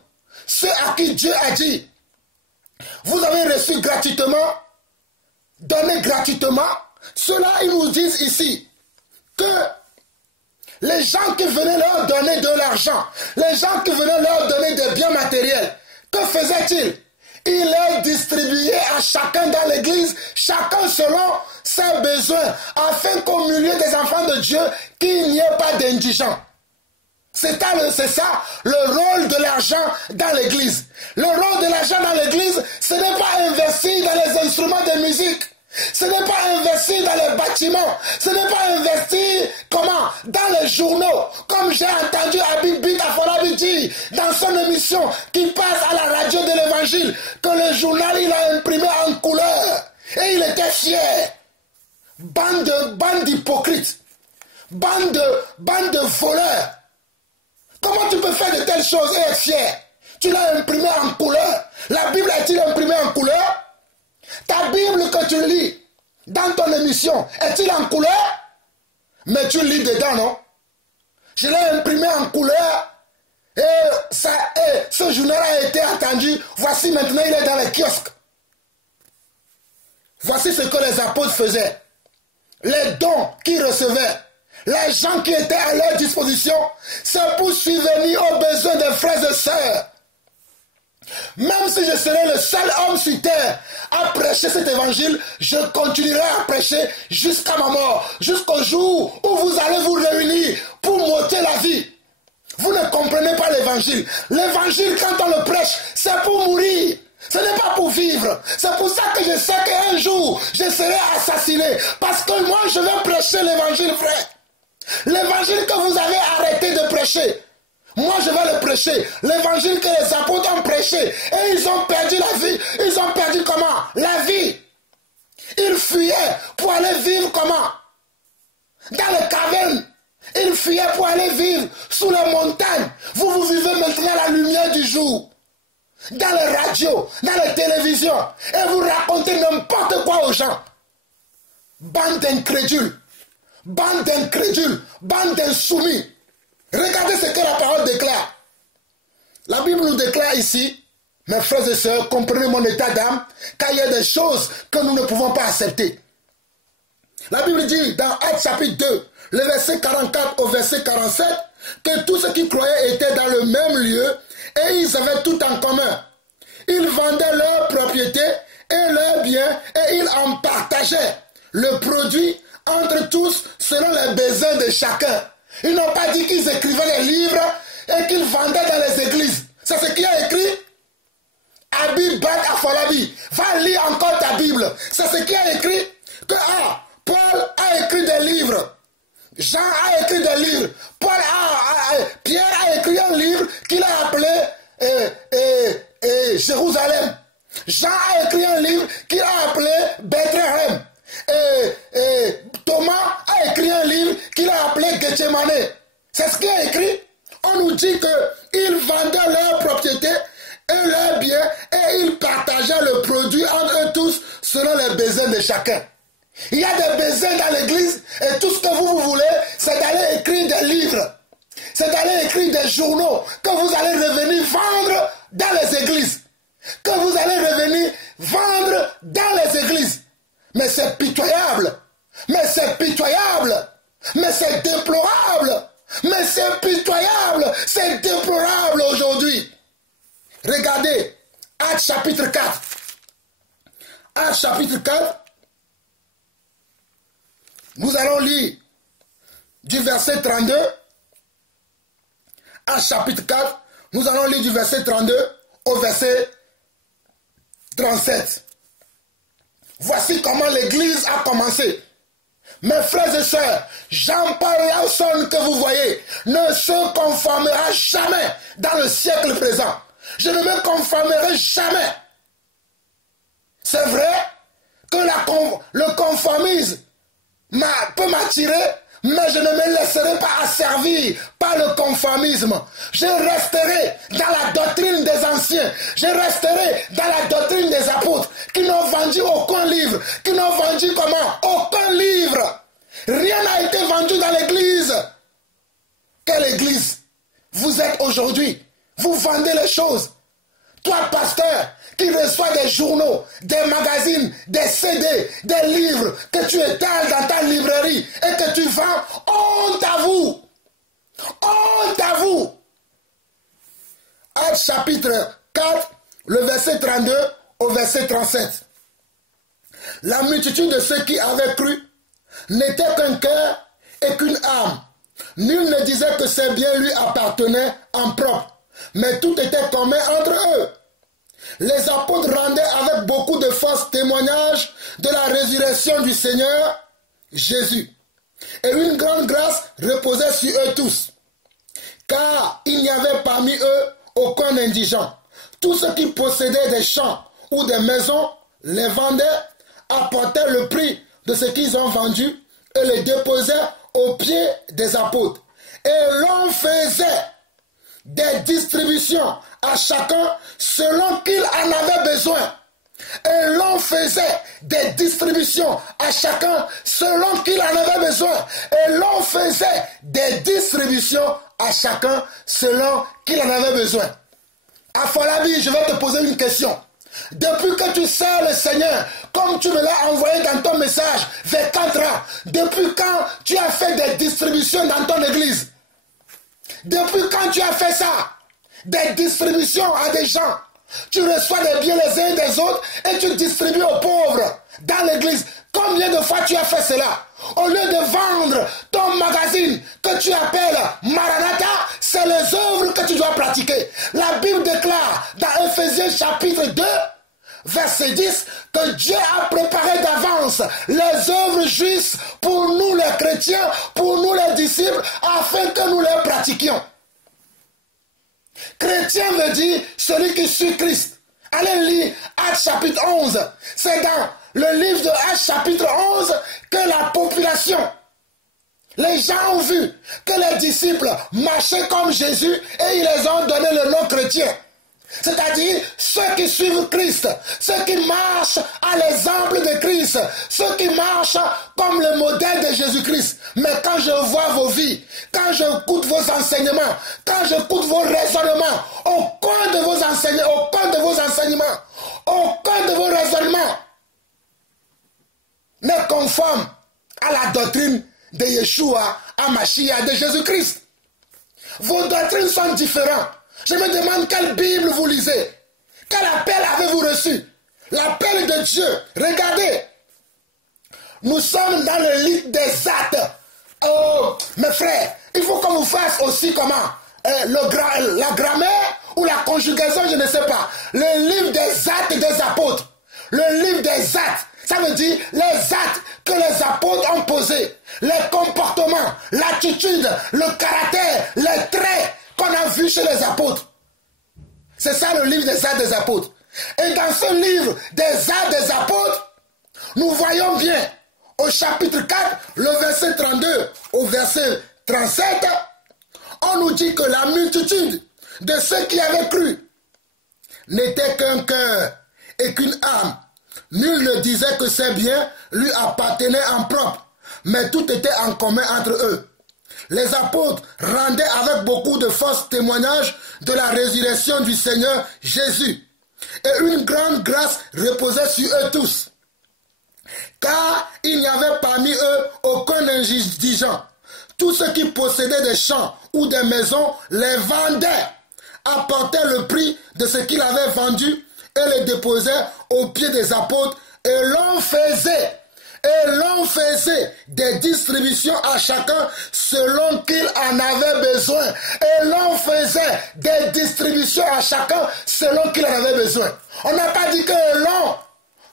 ceux à qui Dieu a dit, vous avez reçu gratuitement, donné gratuitement, ceux-là, ils nous disent ici que les gens qui venaient leur donner de l'argent, les gens qui venaient leur donner des biens matériels, que faisaient-ils? Ils les distribuaient à chacun dans l'église, chacun selon ses besoins, afin qu'au milieu des enfants de Dieu, qu'il n'y ait pas d'indigents. C'est ça le rôle de l'argent dans l'église. Le rôle de l'argent dans l'église, ce n'est pas investir dans les instruments de musique. Ce n'est pas investir dans les bâtiments. Ce n'est pas investir, dans les journaux. Comme j'ai entendu Habib Bit Afolabi dire dans son émission qui passe à la radio de l'évangile, que le journal, il a imprimé en couleur. Et il était fier. Bande d'hypocrites. Bande de voleurs. Comment tu peux faire de telles choses et être fier? Tu l'as imprimé en couleur. La Bible est-il imprimée en couleur? Ta Bible que tu lis dans ton émission, est-il en couleur? Mais tu lis dedans, non? Je l'ai imprimé en couleur et ce journal a été attendu. Voici maintenant, il est dans les kiosques. Voici ce que les apôtres faisaient. Les dons qu'ils recevaient. Les gens qui étaient à leur disposition, c'est pour subvenir aux besoins des frères et sœurs. Même si je serai le seul homme sur terre à prêcher cet évangile, je continuerai à prêcher jusqu'à ma mort, jusqu'au jour où vous allez vous réunir pour m'ôter la vie. Vous ne comprenez pas l'évangile. L'évangile, quand on le prêche, c'est pour mourir. Ce n'est pas pour vivre. C'est pour ça que je sais qu'un jour, je serai assassiné. Parce que moi, je vais prêcher l'évangile, frère. L'évangile que vous avez arrêté de prêcher, moi je vais le prêcher. L'évangile que les apôtres ont prêché. Et ils ont perdu la vie. Ils ont perdu comment? La vie. Ils fuyaient pour aller vivre comment? Dans les cavernes. Ils fuyaient pour aller vivre sous les montagnes. Vous vivez maintenant la lumière du jour. Dans les radios, dans les télévisions. Et vous racontez n'importe quoi aux gens. Bande d'incrédules. Bande d'incrédules, bande d'insoumis. Regardez ce que la parole déclare. La Bible nous déclare ici, mes frères et sœurs, comprenez mon état d'âme, car il y a des choses que nous ne pouvons pas accepter. La Bible dit dans Actes chapitre 2, le verset 44 au verset 47, que tous ceux qui croyaient étaient dans le même lieu et ils avaient tout en commun. Ils vendaient leurs propriétés et leurs biens et ils en partageaient le produit entre tous selon les besoins de chacun. Ils n'ont pas dit qu'ils écrivaient des livres et qu'ils vendaient dans les églises. C'est ce qu'il a écrit. Habib Bat Afolabi, va lire encore ta Bible. C'est ce qu'il a écrit. Que Paul a écrit des livres. Jean a écrit des livres. Pierre a écrit un livre qu'il a appelé Jérusalem. Jean a écrit un livre qu'il a appelé Bethléem. Thomas a écrit un livre qu'il a appelé Gethsemane. C'est ce qu'il a écrit. On nous dit qu'ils vendaient leurs propriétés et leurs biens et ils partageaient le produit entre eux tous selon les besoins de chacun. Il y a des besoins dans l'église et tout ce que vous voulez, c'est d'aller écrire des livres. C'est d'aller écrire des journaux que vous allez revenir vendre dans les églises. Que vous allez revenir vendre dans les églises. Mais c'est pitoyable. Mais c'est pitoyable. Mais c'est déplorable. Mais c'est pitoyable. C'est déplorable aujourd'hui. Regardez. Actes chapitre 4. Actes chapitre 4. Nous allons lire du verset 32. Actes chapitre 4. Nous allons lire du verset 32 au verset 37. Voici comment l'église a commencé. Mes frères et sœurs, Jean-Paul Lawson que vous voyez ne se conformera jamais dans le siècle présent. Je ne me conformerai jamais. C'est vrai que le conformisme peut m'attirer, mais je ne me laisserai pas asservir par le conformisme. Je resterai dans la doctrine des anciens. Je resterai dans la doctrine des apôtres qui n'ont vendu aucun livre. Qui n'ont vendu comment? Aucun livre. Rien n'a été vendu dans l'église. Quelle église vous êtes aujourd'hui? Vous vendez les choses. Toi, pasteur, qui reçoit des journaux, des magazines, des CD, des livres que tu étales dans ta librairie et que tu vends, honte à vous! Honte à vous! Actes chapitre 4, le verset 32 au verset 37. La multitude de ceux qui avaient cru n'était qu'un cœur et qu'une âme. Nul ne disait que ses biens lui appartenaient en propre, mais tout était commun entre eux. Les apôtres rendaient avec beaucoup de force témoignage de la résurrection du Seigneur Jésus. Et une grande grâce reposait sur eux tous. Car il n'y avait parmi eux aucun indigent. Tous ceux qui possédaient des champs ou des maisons les vendaient, apportaient le prix de ce qu'ils ont vendu et les déposaient aux pieds des apôtres. Et l'on faisait des distributions à chacun selon qu'il en avait besoin. Et l'on faisait des distributions à chacun selon qu'il en avait besoin. Et l'on faisait des distributions à chacun selon qu'il en avait besoin. Afolabi, je vais te poser une question. Depuis que tu sers le Seigneur, comme tu me l'as envoyé dans ton message, vers 4 ans, depuis quand tu as fait des distributions dans ton église? Depuis quand tu as fait ça? Des distributions à des gens. Tu reçois des biens les uns des autres et tu distribues aux pauvres dans l'église. Combien de fois tu as fait cela? Au lieu de vendre ton magazine que tu appelles Maranatha, c'est les œuvres que tu dois pratiquer. La Bible déclare dans Ephésiens chapitre 2, verset 10, que Dieu a préparé d'avance les œuvres justes pour nous les chrétiens, pour nous les disciples, afin que nous les pratiquions. Chrétien veut dire celui qui suit Christ. Allez lire Actes chapitre 11. C'est dans le livre de Actes chapitre 11 que la population, les gens ont vu que les disciples marchaient comme Jésus et ils les ont donné le nom chrétien. C'est-à-dire ceux qui suivent Christ, ceux qui marchent à l'exemple de Christ, ceux qui marchent comme le modèle de Jésus-Christ. Mais quand je vois vos vies, quand j'écoute vos enseignements, quand j'écoute vos raisonnements, aucun de vos enseignements, aucun de vos raisonnements n'est conforme à la doctrine de Yeshua, à Mashiach, de Jésus-Christ. Vos doctrines sont différentes. Je me demande quelle Bible vous lisez. Quel appel avez-vous reçu? L'appel de Dieu. Regardez. Nous sommes dans le livre des Actes. Oh, mes frères, il faut qu'on vous fasse aussi comment? La grammaire ou la conjugaison, je ne sais pas. Le livre des Actes des apôtres. Le livre des Actes. Ça veut dire les actes que les apôtres ont posés. Les comportements, l'attitude, le caractère, les traits qu'on a vu chez les apôtres. C'est ça le livre des Actes des apôtres. Et dans ce livre des Actes des apôtres, nous voyons bien au chapitre 4, le verset 32 au verset 37, on nous dit que la multitude de ceux qui avaient cru n'était qu'un cœur et qu'une âme. Nul ne disait que ses biens lui appartenaient en propre, mais tout était en commun entre eux. Les apôtres rendaient avec beaucoup de force témoignage de la résurrection du Seigneur Jésus. Et une grande grâce reposait sur eux tous. Car il n'y avait parmi eux aucun indigent. Tous ceux qui possédaient des champs ou des maisons les vendaient, apportaient le prix de ce qu'ils avaient vendu et les déposaient aux pieds des apôtres. Et l'on faisait des distributions à chacun selon qu'il en avait besoin. Et l'on faisait des distributions à chacun selon qu'il en avait besoin. On n'a pas dit que l'on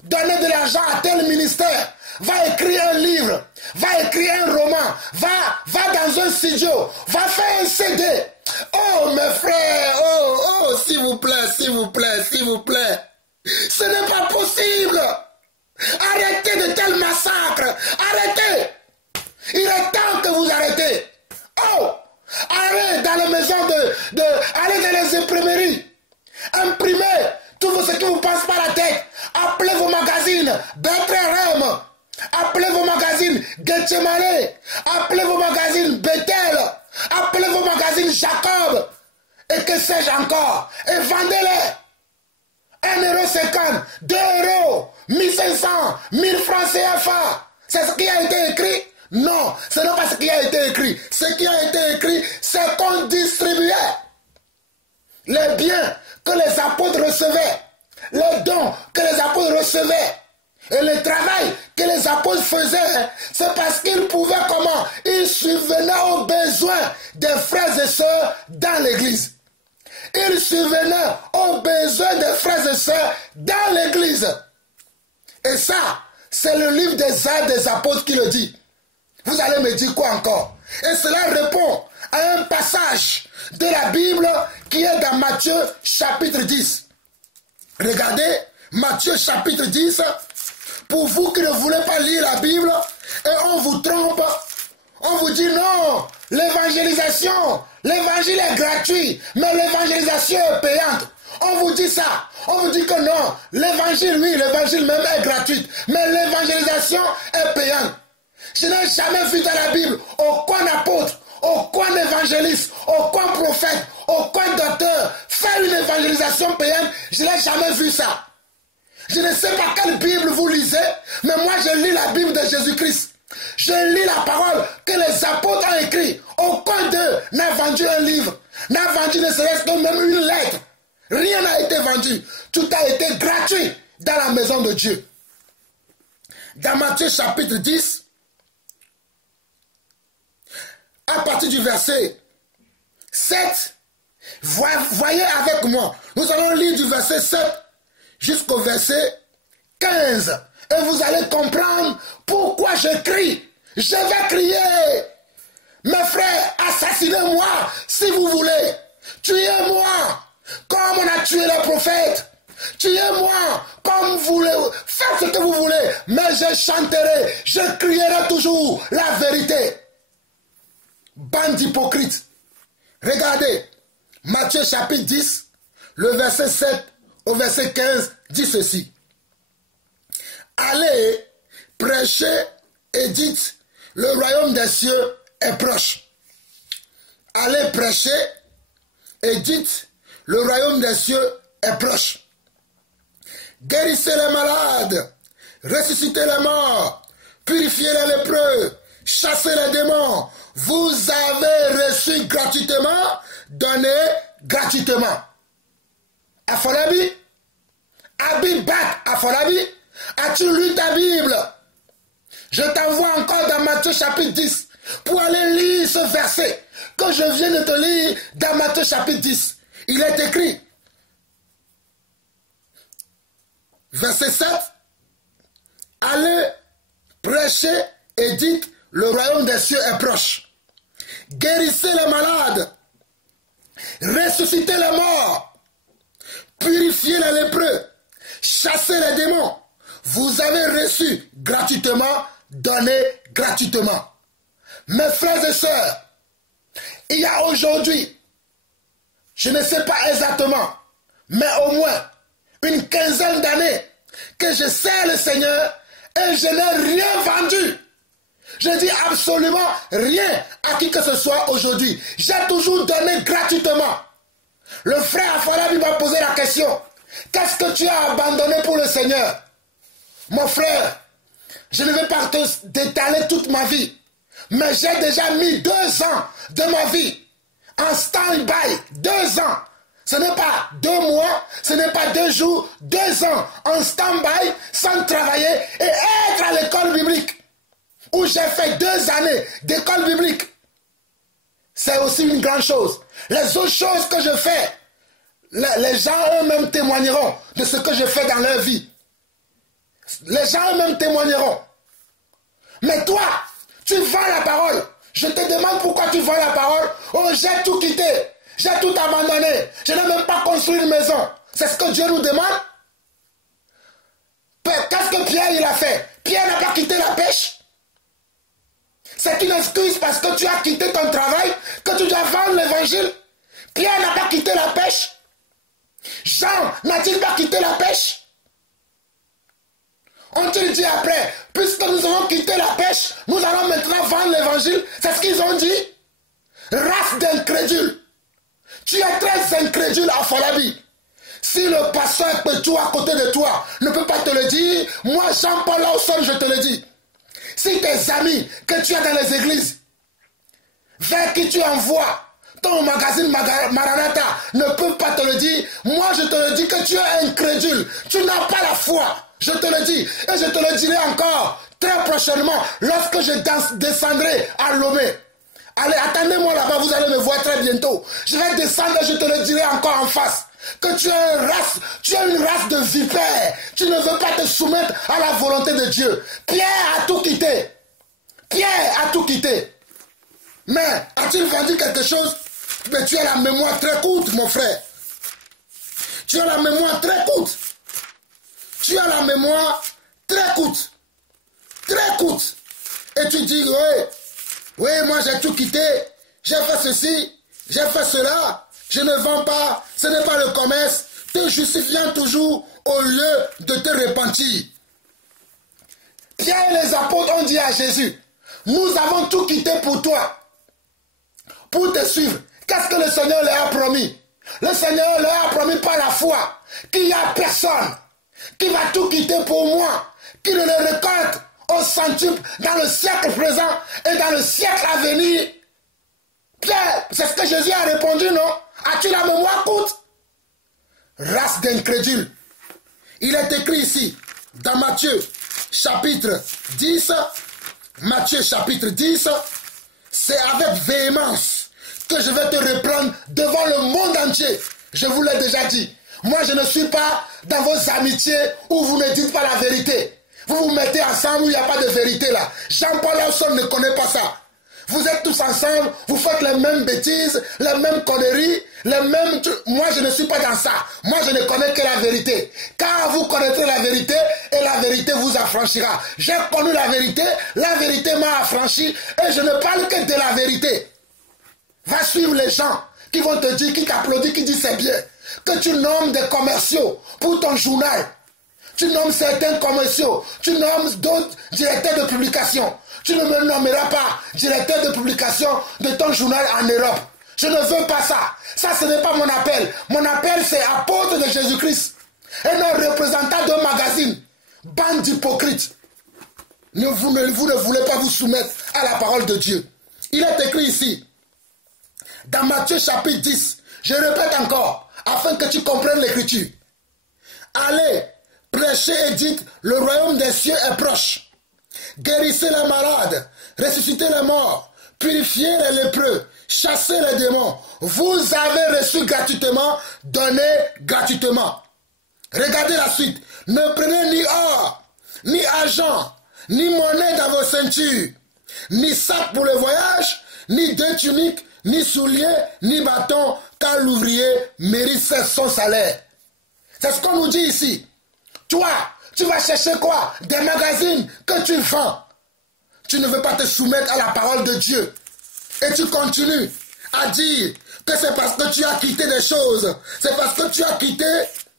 donnait de l'argent à tel ministère, va écrire un livre, va écrire un roman, va dans un studio, va faire un CD. Oh mes frères, oh, s'il vous plaît, s'il vous plaît, s'il vous plaît. Ce n'est pas possible. Arrêtez de tels massacres. Arrêtez. Il est temps que vous arrêtez. Oh, allez dans les maisons allez dans les imprimeries. Imprimez tout ce qui vous passe par la tête. Appelez vos magazines Bethlehem. Appelez vos magazines Gethsemane. Appelez vos magazines Bethel. Appelez vos magazines Jacob. Et que sais-je encore. Et vendez-les. 1,50 €, 2 €, 1500, 1000 francs CFA. C'est ce qui a été écrit? Non, ce n'est pas ce qui a été écrit. Ce qui a été écrit, c'est qu'on distribuait les biens que les apôtres recevaient, les dons que les apôtres recevaient. Et le travail que les apôtres faisaient, c'est parce qu'ils pouvaient comment? Ils subvenaient aux besoins des frères et sœurs dans l'église. Ils subvenaient aux besoins des frères et sœurs dans l'église. Et ça, c'est le livre des Actes des Apôtres qui le dit. Vous allez me dire quoi encore? Et cela répond à un passage de la Bible qui est dans Matthieu chapitre 10. Regardez, Matthieu chapitre 10. Pour vous qui ne voulez pas lire la Bible, et on vous trompe, on vous dit non, l'évangélisation, l'évangile est gratuit, mais l'évangélisation est payante. On vous dit ça, on vous dit que non, l'évangile, oui, l'évangile même est gratuit, mais l'évangélisation est payante. Je n'ai jamais vu dans la Bible aucun apôtre, aucun évangéliste, aucun prophète, aucun docteur faire une évangélisation payante. Je n'ai jamais vu ça. Je ne sais pas quelle Bible vous lisez, mais moi je lis la Bible de Jésus-Christ. Je lis la parole que les apôtres ont écrite. Aucun d'eux n'a vendu un livre, n'a vendu ne serait-ce que même une lettre. Rien n'a été vendu. Tout a été gratuit dans la maison de Dieu. Dans Matthieu chapitre 10, à partir du verset 7, voyez avec moi, nous allons lire du verset 7 jusqu'au verset 15. Et vous allez comprendre pourquoi je crie. Je vais crier. Mes frères, assassinez-moi si vous voulez. Tuez-moi comme on a tué les prophètes. Tuez-moi comme vous voulez. Faites ce que vous voulez. Mais je chanterai, je crierai toujours la vérité. Bande d'hypocrites. Regardez, Matthieu chapitre 10, le verset 7 au verset 15 dit ceci. Allez, prêchez et dites, le royaume des cieux est proche. Allez, prêchez et dites, le royaume des cieux est proche. Guérissez les malades, ressuscitez les morts, purifiez les lépreux, chassez les démons. Vous avez reçu gratuitement, donnez gratuitement. Afolabi, Abibak Afolabi, as-tu lu ta Bible? Je t'envoie encore dans Matthieu chapitre 10 pour aller lire ce verset que je viens de te lire dans Matthieu chapitre 10. Il est écrit, verset 7, allez, prêchez et dites, le royaume des cieux est proche. Guérissez les malades, ressuscitez les morts, purifiez les lépreux, chassez les démons. Vous avez reçu gratuitement, donnez gratuitement. Mes frères et sœurs, il y a aujourd'hui, je ne sais pas exactement, mais au moins une quinzaine d'années que je sers le Seigneur et je n'ai rien vendu. Je dis absolument rien à qui que ce soit aujourd'hui. J'ai toujours donné gratuitement. Le frère Afolabi m'a posé la question. Qu'est-ce que tu as abandonné pour le Seigneur? Mon frère, je ne vais pas te détailler toute ma vie. Mais j'ai déjà mis 2 ans de ma vie en stand-by. 2 ans. Ce n'est pas 2 mois, ce n'est pas 2 jours, 2 ans en stand-by sans travailler et être à l'école biblique. Où j'ai fait 2 années d'école biblique. C'est aussi une grande chose. Les autres choses que je fais, les gens eux-mêmes témoigneront de ce que je fais dans leur vie. Les gens eux-mêmes témoigneront. Mais toi, tu vends la parole. Je te demande pourquoi tu vends la parole. Oh, j'ai tout quitté. J'ai tout abandonné. Je n'ai même pas construit une maison. C'est ce que Dieu nous demande. Qu'est-ce que Pierre il a fait? Pierre n'a pas quitté la pêche. C'est une excuse parce que tu as quitté ton travail, que tu dois vendre l'évangile. Pierre n'a pas quitté la pêche. Jean n'a-t-il pas quitté la pêche? On-t-il dit après, puisque nous avons quitté la pêche, nous allons maintenant vendre l'évangile? C'est ce qu'ils ont dit. Race d'incrédules. Tu es très incrédule à Afolabi. Si le pasteur Pétou à côté de toi ne peut pas te le dire, moi Jean-Paul Lawson je te le dis. Si tes amis que tu as dans les églises, vers qui tu envoies ton magazine Maranatha, ne peuvent pas te le dire, moi je te le dis que tu es incrédule. Tu n'as pas la foi. Je te le dis. Et je te le dirai encore très prochainement lorsque je descendrai à Lomé. Allez, attendez-moi là-bas, vous allez me voir très bientôt. Je vais descendre et je te le dirai encore en face. Que tu es une race de vipères. Tu ne veux pas te soumettre à la volonté de Dieu. Pierre a tout quitté. Pierre a tout quitté. Mais as-tu vendu quelque chose? Mais tu as la mémoire très courte, mon frère. Tu as la mémoire très courte. Tu as la mémoire très courte. Très courte. Et tu dis, oui, moi j'ai tout quitté. J'ai fait ceci, j'ai fait cela. Je ne vends pas, ce n'est pas le commerce. Te justifiant toujours au lieu de te repentir. Pierre et les apôtres ont dit à Jésus, nous avons tout quitté pour toi. Pour te suivre. Qu'est-ce que le Seigneur leur a promis? Le Seigneur leur a promis par la foi qu'il n'y a personne qui va tout quitter pour moi, qui ne le récolte au centuple dans le siècle présent et dans le siècle à venir. Pierre, c'est ce que Jésus a répondu, non? As-tu la mémoire courte? Race d'incrédules. Il est écrit ici, dans Matthieu, chapitre 10, Matthieu, chapitre 10, c'est avec véhémence que je vais te reprendre devant le monde entier. Je vous l'ai déjà dit. Moi, je ne suis pas dans vos amitiés où vous ne dites pas la vérité. Vous vous mettez ensemble où il n'y a pas de vérité là. Jean-Paul Lawson ne connaît pas ça. Vous êtes tous ensemble, vous faites les mêmes bêtises, les mêmes conneries, les mêmes... Moi, je ne suis pas dans ça. Moi, je ne connais que la vérité. Car vous connaîtrez la vérité et la vérité vous affranchira. J'ai connu la vérité m'a affranchi et je ne parle que de la vérité. Va suivre les gens qui vont te dire, qui t'applaudissent, qui disent c'est bien. Que tu nommes des commerciaux pour ton journal. Tu nommes certains commerciaux. Tu nommes d'autres directeurs de publication. Tu ne me nommeras pas directeur de publication de ton journal en Europe. Je ne veux pas ça. Ça, ce n'est pas mon appel. Mon appel, c'est apôtre de Jésus-Christ. Et non représentant d'un magazine. Bande d'hypocrites. Vous ne voulez pas vous soumettre à la parole de Dieu. Il est écrit ici, dans Matthieu chapitre 10, je répète encore, afin que tu comprennes l'écriture. Allez, prêchez et dites, le royaume des cieux est proche. Guérissez les malades, ressuscitez les morts, purifiez les lépreux, chassez les démons. Vous avez reçu gratuitement, donnez gratuitement. Regardez la suite. Ne prenez ni or, ni argent, ni monnaie dans vos ceintures, ni sac pour le voyage, ni deux tuniques, ni souliers, ni bâton, car l'ouvrier mérite son salaire. C'est ce qu'on nous dit ici. Toi, tu vas chercher quoi? Des magazines que tu vends. Tu ne veux pas te soumettre à la parole de Dieu. Et tu continues à dire que c'est parce que tu as quitté des choses. C'est parce que tu as quitté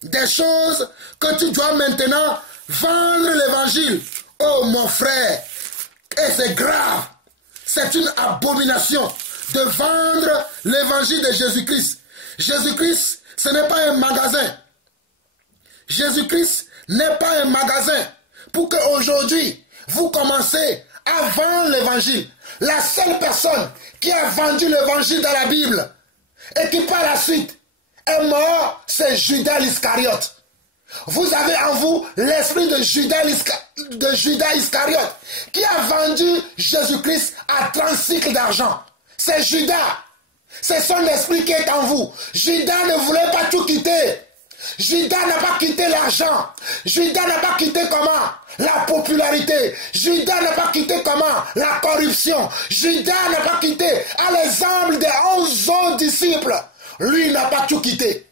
des choses que tu dois maintenant vendre l'évangile. Oh mon frère, et c'est grave. C'est une abomination de vendre l'évangile de Jésus-Christ. Jésus-Christ, ce n'est pas un magasin. Jésus-Christ n'est pas un magasin pour qu'aujourd'hui, vous commencez à vendre l'évangile. La seule personne qui a vendu l'évangile dans la Bible et qui par la suite est mort, c'est Judas l'Iscariote. Vous avez en vous l'esprit de Judas Iscariote qui a vendu Jésus-Christ à 30 cycles d'argent. C'est Judas. C'est son esprit qui est en vous. Judas ne voulait pas tout quitter. Judas n'a pas quitté l'argent. Judas n'a pas quitté comment? La popularité. Judas n'a pas quitté comment? La corruption. Judas n'a pas quitté, à l'exemple des 11 autres disciples. Lui n'a pas tout quitté.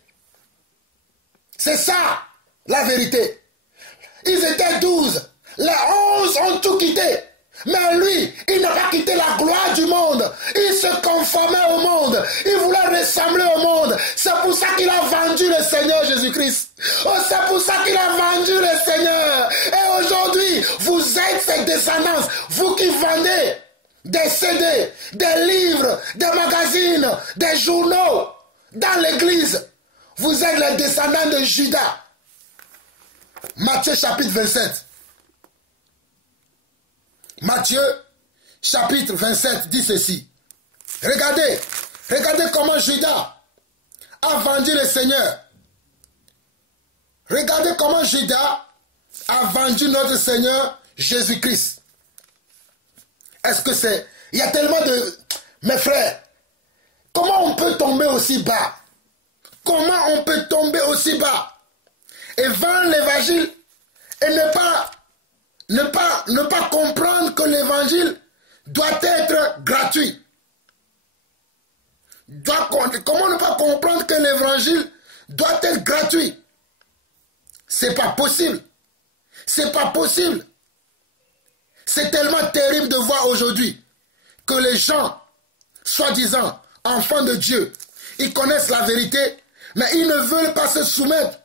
C'est ça, la vérité. Ils étaient 12. Les 11 ont tout quitté. Mais lui, il n'a pas quitté la gloire du monde. Il se conformait au monde. Il voulait ressembler au monde. C'est pour ça qu'il a vendu le Seigneur Jésus-Christ. Oh, c'est pour ça qu'il a vendu le Seigneur. Et aujourd'hui, vous êtes ses descendants. Vous qui vendez des CD, des livres, des magazines, des journaux dans l'église. Vous êtes les descendants de Judas. Matthieu chapitre 27. Matthieu, chapitre 27, dit ceci. Regardez comment Judas a vendu le Seigneur. Regardez comment Judas a vendu notre Seigneur Jésus-Christ. Est-ce que c'est... Il y a tellement de... Mes frères, comment on peut tomber aussi bas? Comment on peut tomber aussi bas et vendre l'évangile et ne pas comprendre que l'évangile doit être gratuit? Comment ne pas comprendre que l'évangile doit être gratuit? C'est pas possible. C'est pas possible. C'est tellement terrible de voir aujourd'hui que les gens, soi-disant enfants de Dieu, ils connaissent la vérité, mais ils ne veulent pas se soumettre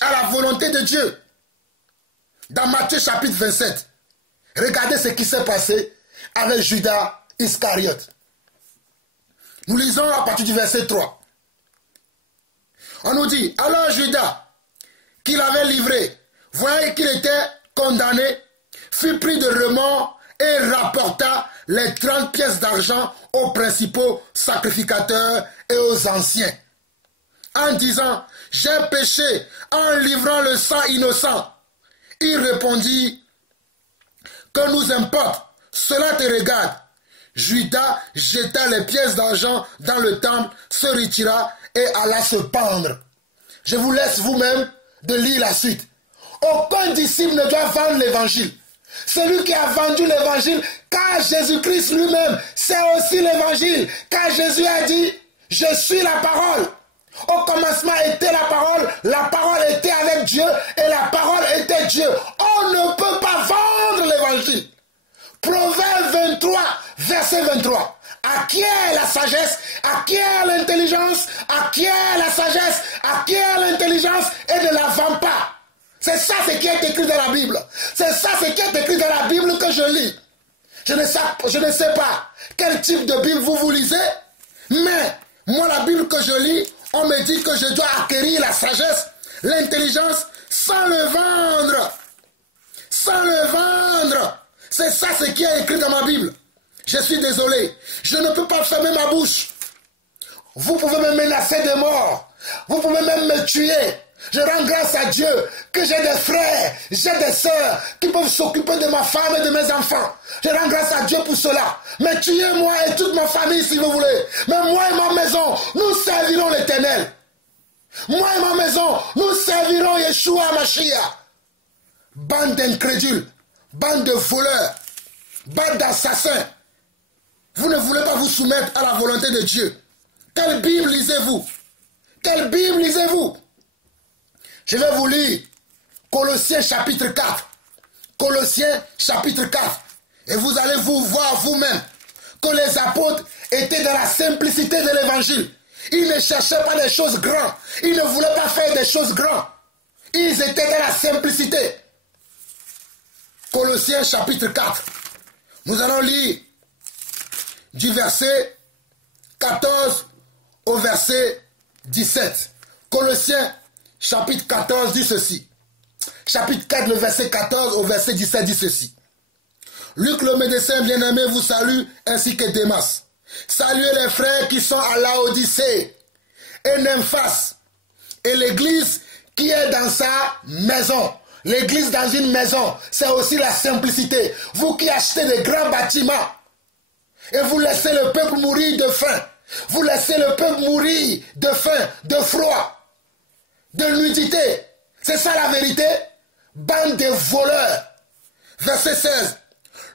à la volonté de Dieu. Dans Matthieu chapitre 27, regardez ce qui s'est passé avec Judas Iscariote. Nous lisons à partir du verset 3. On nous dit, alors Judas, qu'il avait livré, voyant qu'il était condamné, fut pris de remords et rapporta les 30 pièces d'argent aux principaux sacrificateurs et aux anciens, en disant, j'ai péché en livrant le sang innocent. Il répondit, que nous importe, cela te regarde. Judas jeta les pièces d'argent dans le temple, se retira et alla se pendre. Je vous laisse vous-même de lire la suite. Aucun disciple ne doit vendre l'évangile. Celui qui a vendu l'évangile, car Jésus-Christ lui-même, c'est aussi l'évangile. Car Jésus a dit, je suis la parole. Au commencement était la parole était avec Dieu et la parole était Dieu. On ne peut pas vendre l'évangile. Proverbe 23, verset 23. À qui est la sagesse? À qui est l'intelligence? À qui est la sagesse? À qui est l'intelligence? Et ne la vends pas. C'est ça ce qui est écrit dans la Bible. C'est ça ce qui est écrit dans la Bible que je lis. Je ne sais pas quel type de Bible vous lisez, mais moi la Bible que je lis, on me dit que je dois acquérir la sagesse, l'intelligence, sans le vendre. Sans le vendre. C'est ça ce qui est écrit dans ma Bible. Je suis désolé. Je ne peux pas fermer ma bouche. Vous pouvez me menacer de mort. Vous pouvez même me tuer. Je rends grâce à Dieu que j'ai des frères, j'ai des sœurs qui peuvent s'occuper de ma femme et de mes enfants. Je rends grâce à Dieu pour cela. Mais tuez-moi et toute ma famille si vous voulez. Mais moi et ma maison, nous servirons l'Éternel. Moi et ma maison, nous servirons Yeshua Mashiach. Bande d'incrédules, bande de voleurs, bande d'assassins. Vous ne voulez pas vous soumettre à la volonté de Dieu. Quelle Bible lisez-vous? Quelle Bible lisez-vous? Je vais vous lire Colossiens chapitre 4. Colossiens chapitre 4. Et vous allez vous voir vous-même que les apôtres étaient dans la simplicité de l'évangile. Ils ne cherchaient pas des choses grandes. Ils ne voulaient pas faire des choses grandes. Ils étaient dans la simplicité. Colossiens chapitre 4. Nous allons lire du verset 14 au verset 17. Colossiens chapitre 14 dit ceci. Chapitre 4, le verset 14 au verset 17 dit ceci. Luc le médecin bien-aimé vous salue, ainsi que Démas. Saluez les frères qui sont à Laodicée et Nymphas et l'église qui est dans sa maison. L'église dans une maison, c'est aussi la simplicité. Vous qui achetez des grands bâtiments et vous laissez le peuple mourir de faim. Vous laissez le peuple mourir de faim, de froid, de nudité. C'est ça la vérité? Bande de voleurs. Verset 16.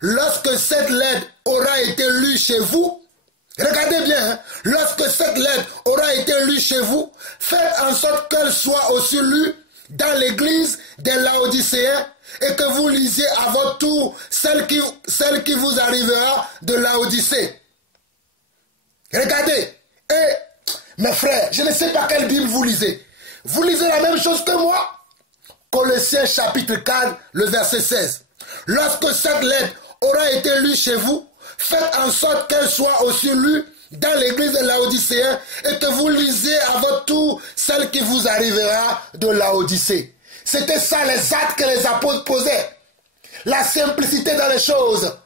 Lorsque cette lettre aura été lue chez vous, regardez bien, hein, lorsque cette lettre aura été lue chez vous, faites en sorte qu'elle soit aussi lue dans l'église des Laodicéens et que vous lisiez à votre tour celle qui vous arrivera de Laodicée. Regardez. Et mes frères, je ne sais pas quelle Bible vous lisez. Vous lisez la même chose que moi? Colossiens chapitre 4, le verset 16. Lorsque cette lettre aura été lue chez vous, faites en sorte qu'elle soit aussi lue dans l'église de Laodicéens et que vous lisiez à votre tour celle qui vous arrivera de Laodicée. C'était ça les actes que les apôtres posaient. La simplicité dans les choses.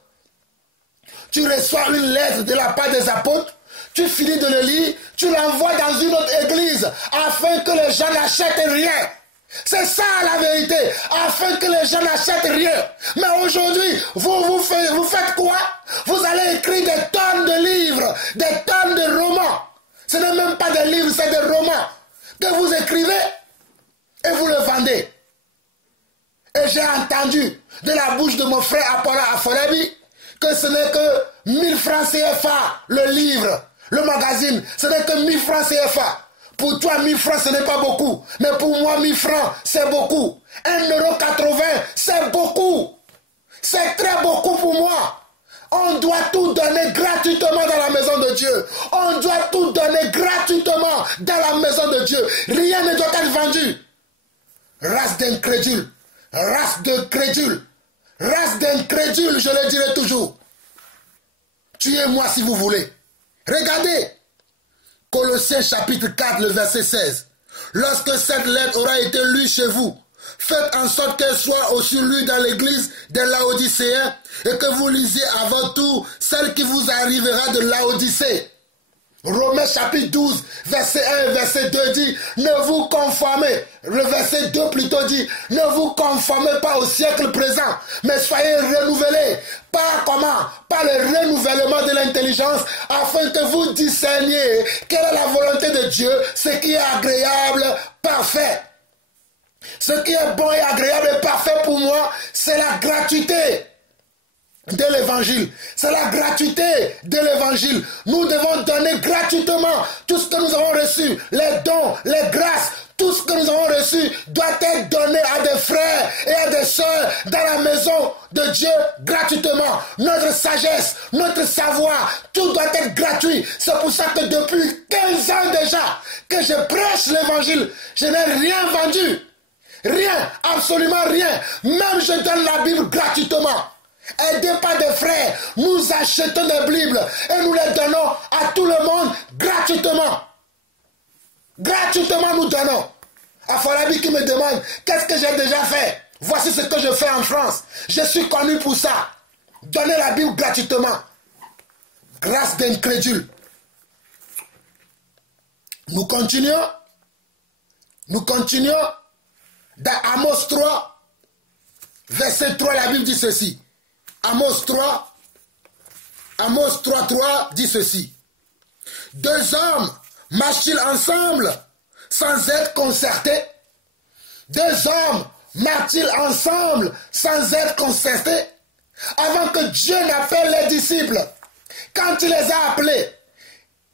Tu reçois une lettre de la part des apôtres, tu finis de le lire, tu l'envoies dans une autre église afin que les gens n'achètent rien. C'est ça la vérité, afin que les gens n'achètent rien. Mais aujourd'hui, vous faites quoi? Vous allez écrire des tonnes de livres, des tonnes de romans. Ce n'est même pas des livres, c'est des romans que vous écrivez et vous le vendez. Et j'ai entendu de la bouche de mon frère Apollo Afolabi que ce n'est que 1000 francs CFA le livre, le magazine, ce n'est que 1000 francs CFA. Pour toi, 1000 francs, ce n'est pas beaucoup. Mais pour moi, 1000 francs, c'est beaucoup. 1,80 €, c'est beaucoup. C'est très beaucoup pour moi. On doit tout donner gratuitement dans la maison de Dieu. On doit tout donner gratuitement dans la maison de Dieu. Rien ne doit être vendu. Race d'incrédules. Race de crédules. Race d'incrédules, je le dirai toujours. Tuez-moi si vous voulez. Regardez. Colossiens chapitre 4, le verset 16. Lorsque cette lettre aura été lue chez vous, faites en sorte qu'elle soit aussi lue dans l'église des Laodicéens et que vous lisiez avant tout celle qui vous arrivera de Laodicée. Romains chapitre 12, verset 1 et verset 2 dit, ne vous conformez, le verset 2 plutôt dit, ne vous conformez pas au siècle présent, mais soyez renouvelés. Par comment? Par le renouvellement de l'intelligence, afin que vous discerniez quelle est la volonté de Dieu, ce qui est agréable, parfait. Ce qui est bon et agréable et parfait pour moi, c'est la gratuité de l'évangile. C'est la gratuité de l'évangile. Nous devons donner gratuitement tout ce que nous avons reçu, les dons, les grâces, tout ce que nous avons reçu doit être donné à des frères et à des sœurs dans la maison de Dieu gratuitement. Notre sagesse, notre savoir, tout doit être gratuit. C'est pour ça que depuis 15 ans déjà que je prêche l'évangile, je n'ai rien vendu. Rien, absolument rien. Même je donne la Bible gratuitement. Aidés par des frères, nous achetons des Bibles et nous les donnons à tout le monde gratuitement. Gratuitement nous donnons. Afolabi qui me demande, qu'est-ce que j'ai déjà fait? Voici ce que je fais en France. Je suis connu pour ça. Donner la Bible gratuitement. Grâce d'incrédule. Nous continuons. Nous continuons. Dans Amos 3, verset 3, la Bible dit ceci. Amos 3, 3 dit ceci. Deux hommes marchent-ils ensemble sans être concertés? Deux hommes marchent-ils ensemble sans être concertés? Avant que Dieu n'appelle les disciples, quand il les a appelés,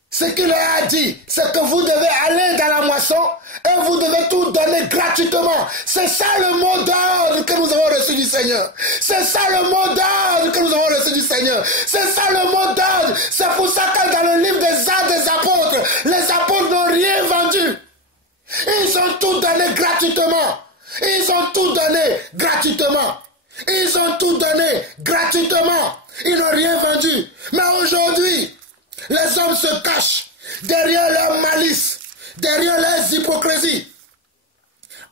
ce qu'il leur a dit, c'est que vous devez aller dans la moisson et vous devez tout donner gratuitement. C'est ça le mot d'ordre que nous avons reçu du Seigneur. C'est ça le mot d'ordre que nous avons reçu du Seigneur. C'est ça le mot d'ordre. C'est pour ça que dans le livre des Actes des Apôtres, les apôtres n'ont rien vendu. Ils ont tout donné gratuitement. Ils ont tout donné gratuitement. Ils ont tout donné gratuitement. Ils n'ont rien vendu. Mais aujourd'hui, les hommes se cachent derrière leur malice, derrière leurs hypocrisies,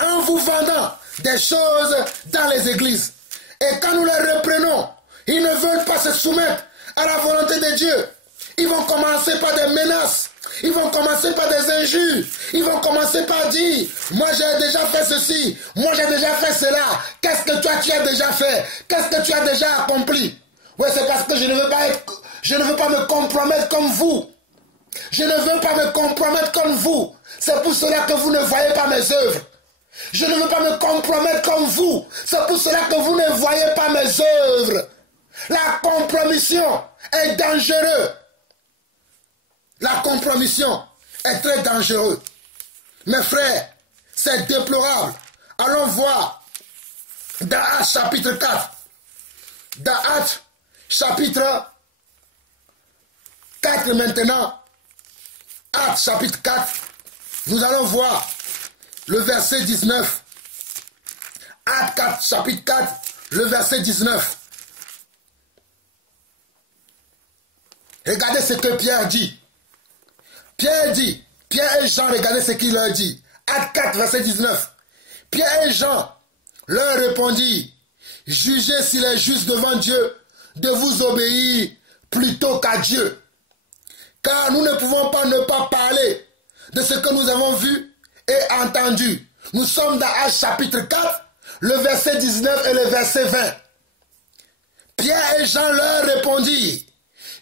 en vous vendant des choses dans les églises. Et quand nous les reprenons, ils ne veulent pas se soumettre à la volonté de Dieu. Ils vont commencer par des menaces. Ils vont commencer par des injures. Ils vont commencer par dire, moi j'ai déjà fait ceci, moi j'ai déjà fait cela. Qu'est-ce que toi tu as déjà fait? Qu'est-ce que tu as déjà accompli? Oui, c'est parce que je ne veux pas me compromettre comme vous. Je ne veux pas me compromettre comme vous. C'est pour cela que vous ne voyez pas mes œuvres. Je ne veux pas me compromettre comme vous. C'est pour cela que vous ne voyez pas mes œuvres. La compromission est dangereuse. La compromission est très dangereuse. Mes frères, c'est déplorable. Allons voir dans Actes chapitre 4. Dans Actes chapitre 4 maintenant. Actes chapitre 4. Nous allons voir le verset 19. Actes 4, chapitre 4, le verset 19. Regardez ce que Pierre dit. Pierre et Jean, regardez ce qu'il leur dit. Acte 4, verset 19. Pierre et Jean leur répondirent, jugez s'il est juste devant Dieu de vous obéir plutôt qu'à Dieu. Car nous ne pouvons pas ne pas parler de ce que nous avons vu et entendu. Nous sommes dans Actes chapitre 4, le verset 19 et le verset 20. Pierre et Jean leur répondirent,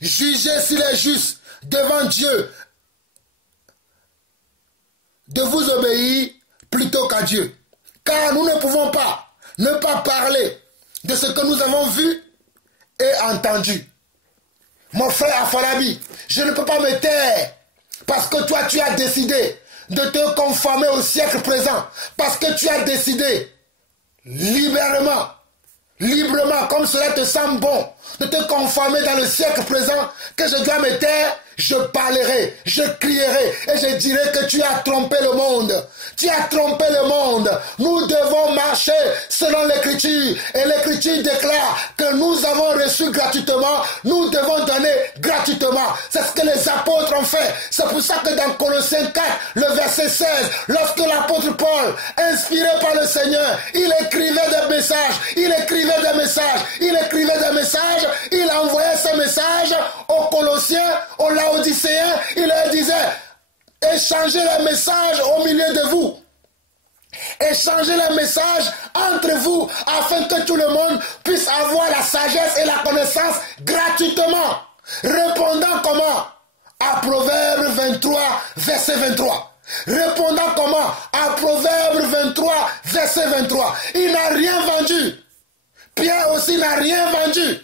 jugez s'il est juste devant Dieu de vous obéir plutôt qu'à Dieu. Car nous ne pouvons pas ne pas parler de ce que nous avons vu et entendu. Mon frère Afolabi, je ne peux pas me taire parce que toi tu as décidé de te conformer au siècle présent, parce que tu as décidé librement, comme cela te semble bon, de te conformer dans le siècle présent, que je dois me taire. Je parlerai, je crierai et je dirai que tu as trompé le monde. Tu as trompé le monde. Nous devons marcher selon l'Écriture. Et l'Écriture déclare que nous avons reçu gratuitement. Nous devons donner gratuitement. C'est ce que les apôtres ont fait. C'est pour ça que dans Colossiens 4, le verset 16, lorsque l'apôtre Paul, inspiré par le Seigneur, il écrivait des messages. Il envoyait ces messages aux Colossiens, aux Laodicéens, il leur disait, échangez les messages au milieu de vous. Échangez les messages entre vous afin que tout le monde puisse avoir la sagesse et la connaissance gratuitement. Répondant comment? À Proverbe 23, verset 23. Répondant comment? À Proverbe 23, verset 23. Il n'a rien vendu. Pierre aussi n'a rien vendu.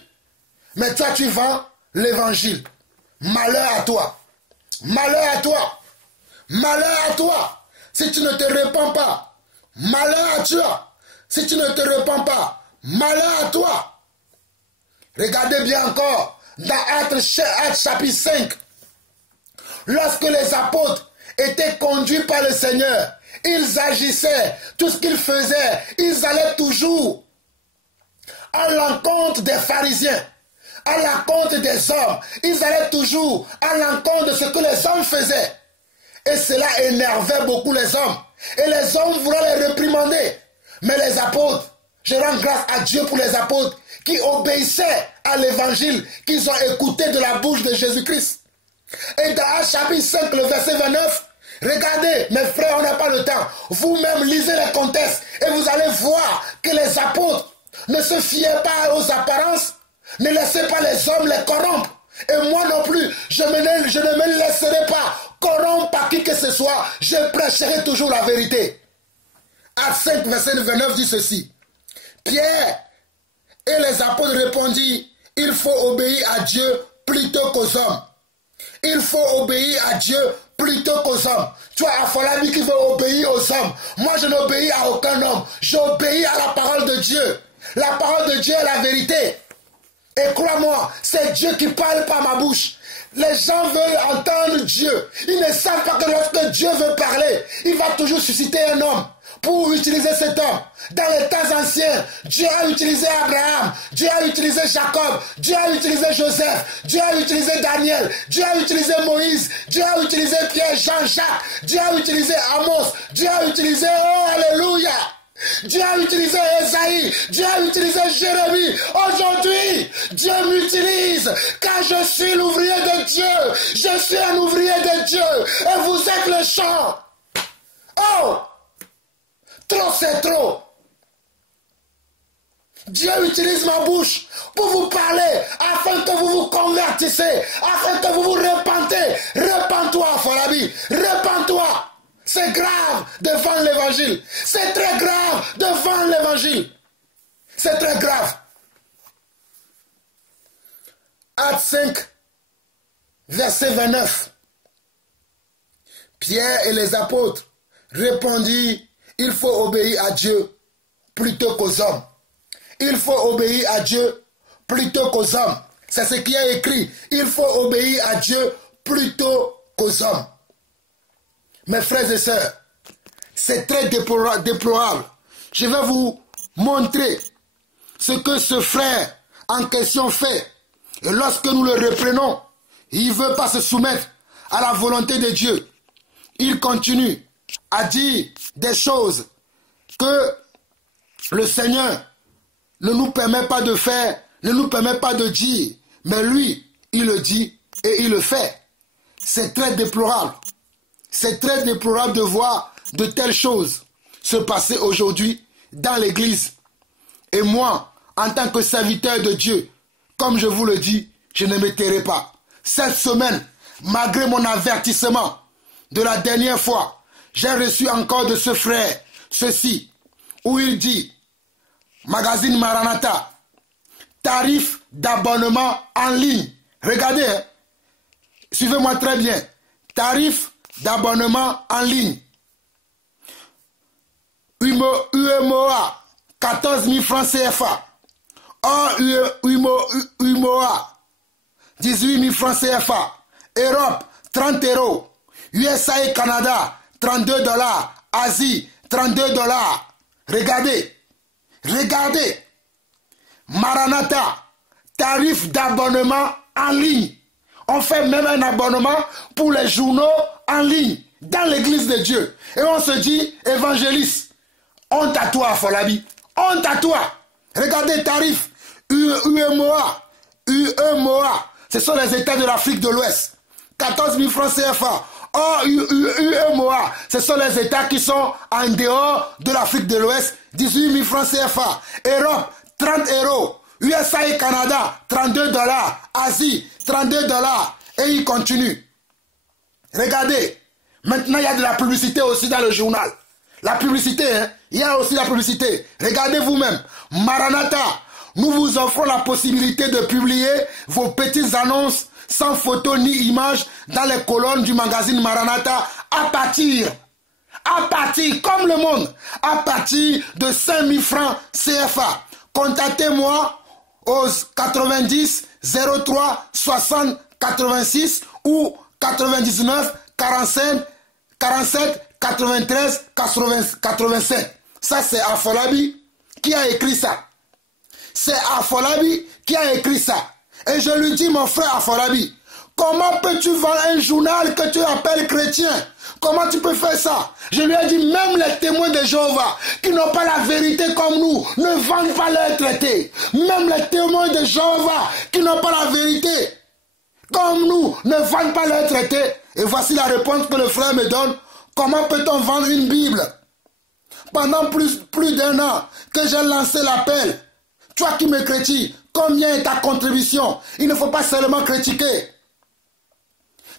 Mais toi, tu vends l'évangile. Malheur à toi. Malheur à toi. Malheur à toi. Si tu ne te répands pas. Malheur à toi. Si tu ne te répands pas. Malheur à toi. Regardez bien encore dans Actes chapitre 5. Lorsque les apôtres étaient conduits par le Seigneur, ils agissaient, tout ce qu'ils faisaient, ils allaient toujours à l'encontre des pharisiens, à l'encontre des hommes. Ils allaient toujours à l'encontre de ce que les hommes faisaient. Et cela énervait beaucoup les hommes. Et les hommes voulaient les réprimander. Mais les apôtres, je rends grâce à Dieu pour les apôtres qui obéissaient à l'évangile qu'ils ont écouté de la bouche de Jésus-Christ. Et dans Actes chapitre 5, le verset 29, regardez, mes frères, on n'a pas le temps. Vous-même lisez les contextes et vous allez voir que les apôtres ne se fiaient pas aux apparences, ne laissez pas les hommes les corrompre. Et moi non plus, je ne me laisserai pas corrompre par qui que ce soit. Je prêcherai toujours la vérité. Actes 5, verset 29 dit ceci. Pierre et les apôtres répondirent, il faut obéir à Dieu plutôt qu'aux hommes. Il faut obéir à Dieu plutôt qu'aux hommes. Tu as Afolabi qui veut obéir aux hommes. Moi, je n'obéis à aucun homme. J'obéis à la parole de Dieu. La parole de Dieu est la vérité. Et crois-moi, c'est Dieu qui parle par ma bouche. Les gens veulent entendre Dieu. Ils ne savent pas que lorsque Dieu veut parler, il va toujours susciter un homme pour utiliser cet homme. Dans les temps anciens, Dieu a utilisé Abraham, Dieu a utilisé Jacob, Dieu a utilisé Joseph, Dieu a utilisé Daniel, Dieu a utilisé Moïse, Dieu a utilisé Pierre, Jean, Jacques, Dieu a utilisé Amos, Dieu a utilisé, oh alléluia, Dieu a utilisé Esaïe, Dieu a utilisé Jérémie. Aujourd'hui, Dieu m'utilise car je suis l'ouvrier de Dieu. Je suis un ouvrier de Dieu et vous êtes le champ. Oh, trop c'est trop. Dieu utilise ma bouche pour vous parler, afin que vous vous convertissez, afin que vous vous repentez. Repends-toi, Afolabi, repends-toi. C'est grave devant l'évangile. C'est très grave devant l'évangile. C'est très grave. Actes 5, verset 29. Pierre et les apôtres répondirent, il faut obéir à Dieu plutôt qu'aux hommes. Il faut obéir à Dieu plutôt qu'aux hommes. C'est ce qui est écrit. Il faut obéir à Dieu plutôt qu'aux hommes. Mes frères et sœurs, c'est très déplorable. Je vais vous montrer ce que ce frère en question fait. Et lorsque nous le reprenons, il ne veut pas se soumettre à la volonté de Dieu. Il continue à dire des choses que le Seigneur ne nous permet pas de faire, ne nous permet pas de dire. Mais lui, il le dit et il le fait. C'est très déplorable. C'est très déplorable de voir de telles choses. se passer aujourd'hui dans l'église. Et moi, en tant que serviteur de Dieu, comme je vous le dis, je ne me tairai pas. Cette semaine, malgré mon avertissement de la dernière fois, j'ai reçu encore de ce frère ceci, où il dit, magazine Maranatha, tarif d'abonnement en ligne. Regardez, hein. Suivez-moi très bien. Tarif d'abonnement en ligne. UMOA, 14 000 francs CFA. Hors UMOA, 18 000 francs CFA. Europe, 30 €. USA et Canada, 32 $. Asie, 32 $. Regardez. Regardez. Maranatha, tarif d'abonnement en ligne. On fait même un abonnement pour les journaux en ligne dans l'église de Dieu. Et on se dit, évangéliste, honte à toi, Afolabi. Honte à toi. Regardez, tarif UMOA. Ce sont les États de l'Afrique de l'Ouest. 14 000 francs CFA. Or, UMOA, ce sont les États qui sont en dehors de l'Afrique de l'Ouest. 18 000 francs CFA. Europe, 30 €. USA et Canada, 32 $. Asie, 32 $. Et il continue. Regardez. Maintenant, il y a de la publicité aussi dans le journal. La publicité, hein? Il y a aussi la publicité. Regardez vous-même. Maranatha, nous vous offrons la possibilité de publier vos petites annonces sans photo ni image dans les colonnes du magazine Maranatha à partir, comme le monde, à partir de 5 000 francs CFA. Contactez-moi aux 90 03 60 86 ou 99 45 47 93 87. Ça, c'est Afolabi qui a écrit ça. C'est Afolabi qui a écrit ça. Et je lui dis, mon frère Afolabi, comment peux-tu vendre un journal que tu appelles chrétien? Comment tu peux faire ça? Je lui ai dit, même les témoins de Jéhovah, qui n'ont pas la vérité comme nous, ne vendent pas leurs traités. Même les témoins de Jéhovah, qui n'ont pas la vérité comme nous, ne vendent pas leurs traités. Et voici la réponse que le frère me donne. Comment peut-on vendre une Bible? Pendant plus d'1 an que j'ai lancé l'appel, toi qui me critiques, combien est ta contribution? Il ne faut pas seulement critiquer.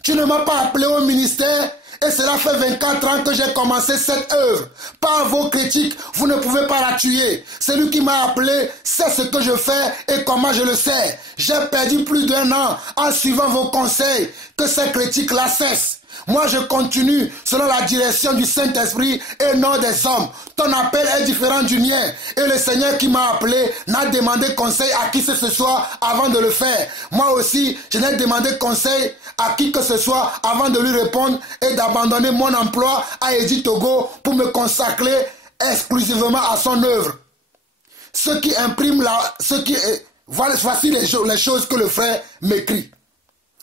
Tu ne m'as pas appelé au ministère et cela fait 24 ans que j'ai commencé cette œuvre. Par vos critiques, vous ne pouvez pas la tuer. Celui qui m'a appelé sait ce que je fais et comment je le sais. J'ai perdu plus d'1 an en suivant vos conseils. Que ces critiques-là cessent. Moi, je continue selon la direction du Saint-Esprit et non des hommes. Ton appel est différent du mien. Et le Seigneur qui m'a appelé n'a demandé conseil à qui que ce soit avant de le faire. Moi aussi, je n'ai demandé conseil à qui que ce soit avant de lui répondre et d'abandonner mon emploi à Edith Togo pour me consacrer exclusivement à son œuvre. Ceux qui impriment voici les choses que le frère m'écrit.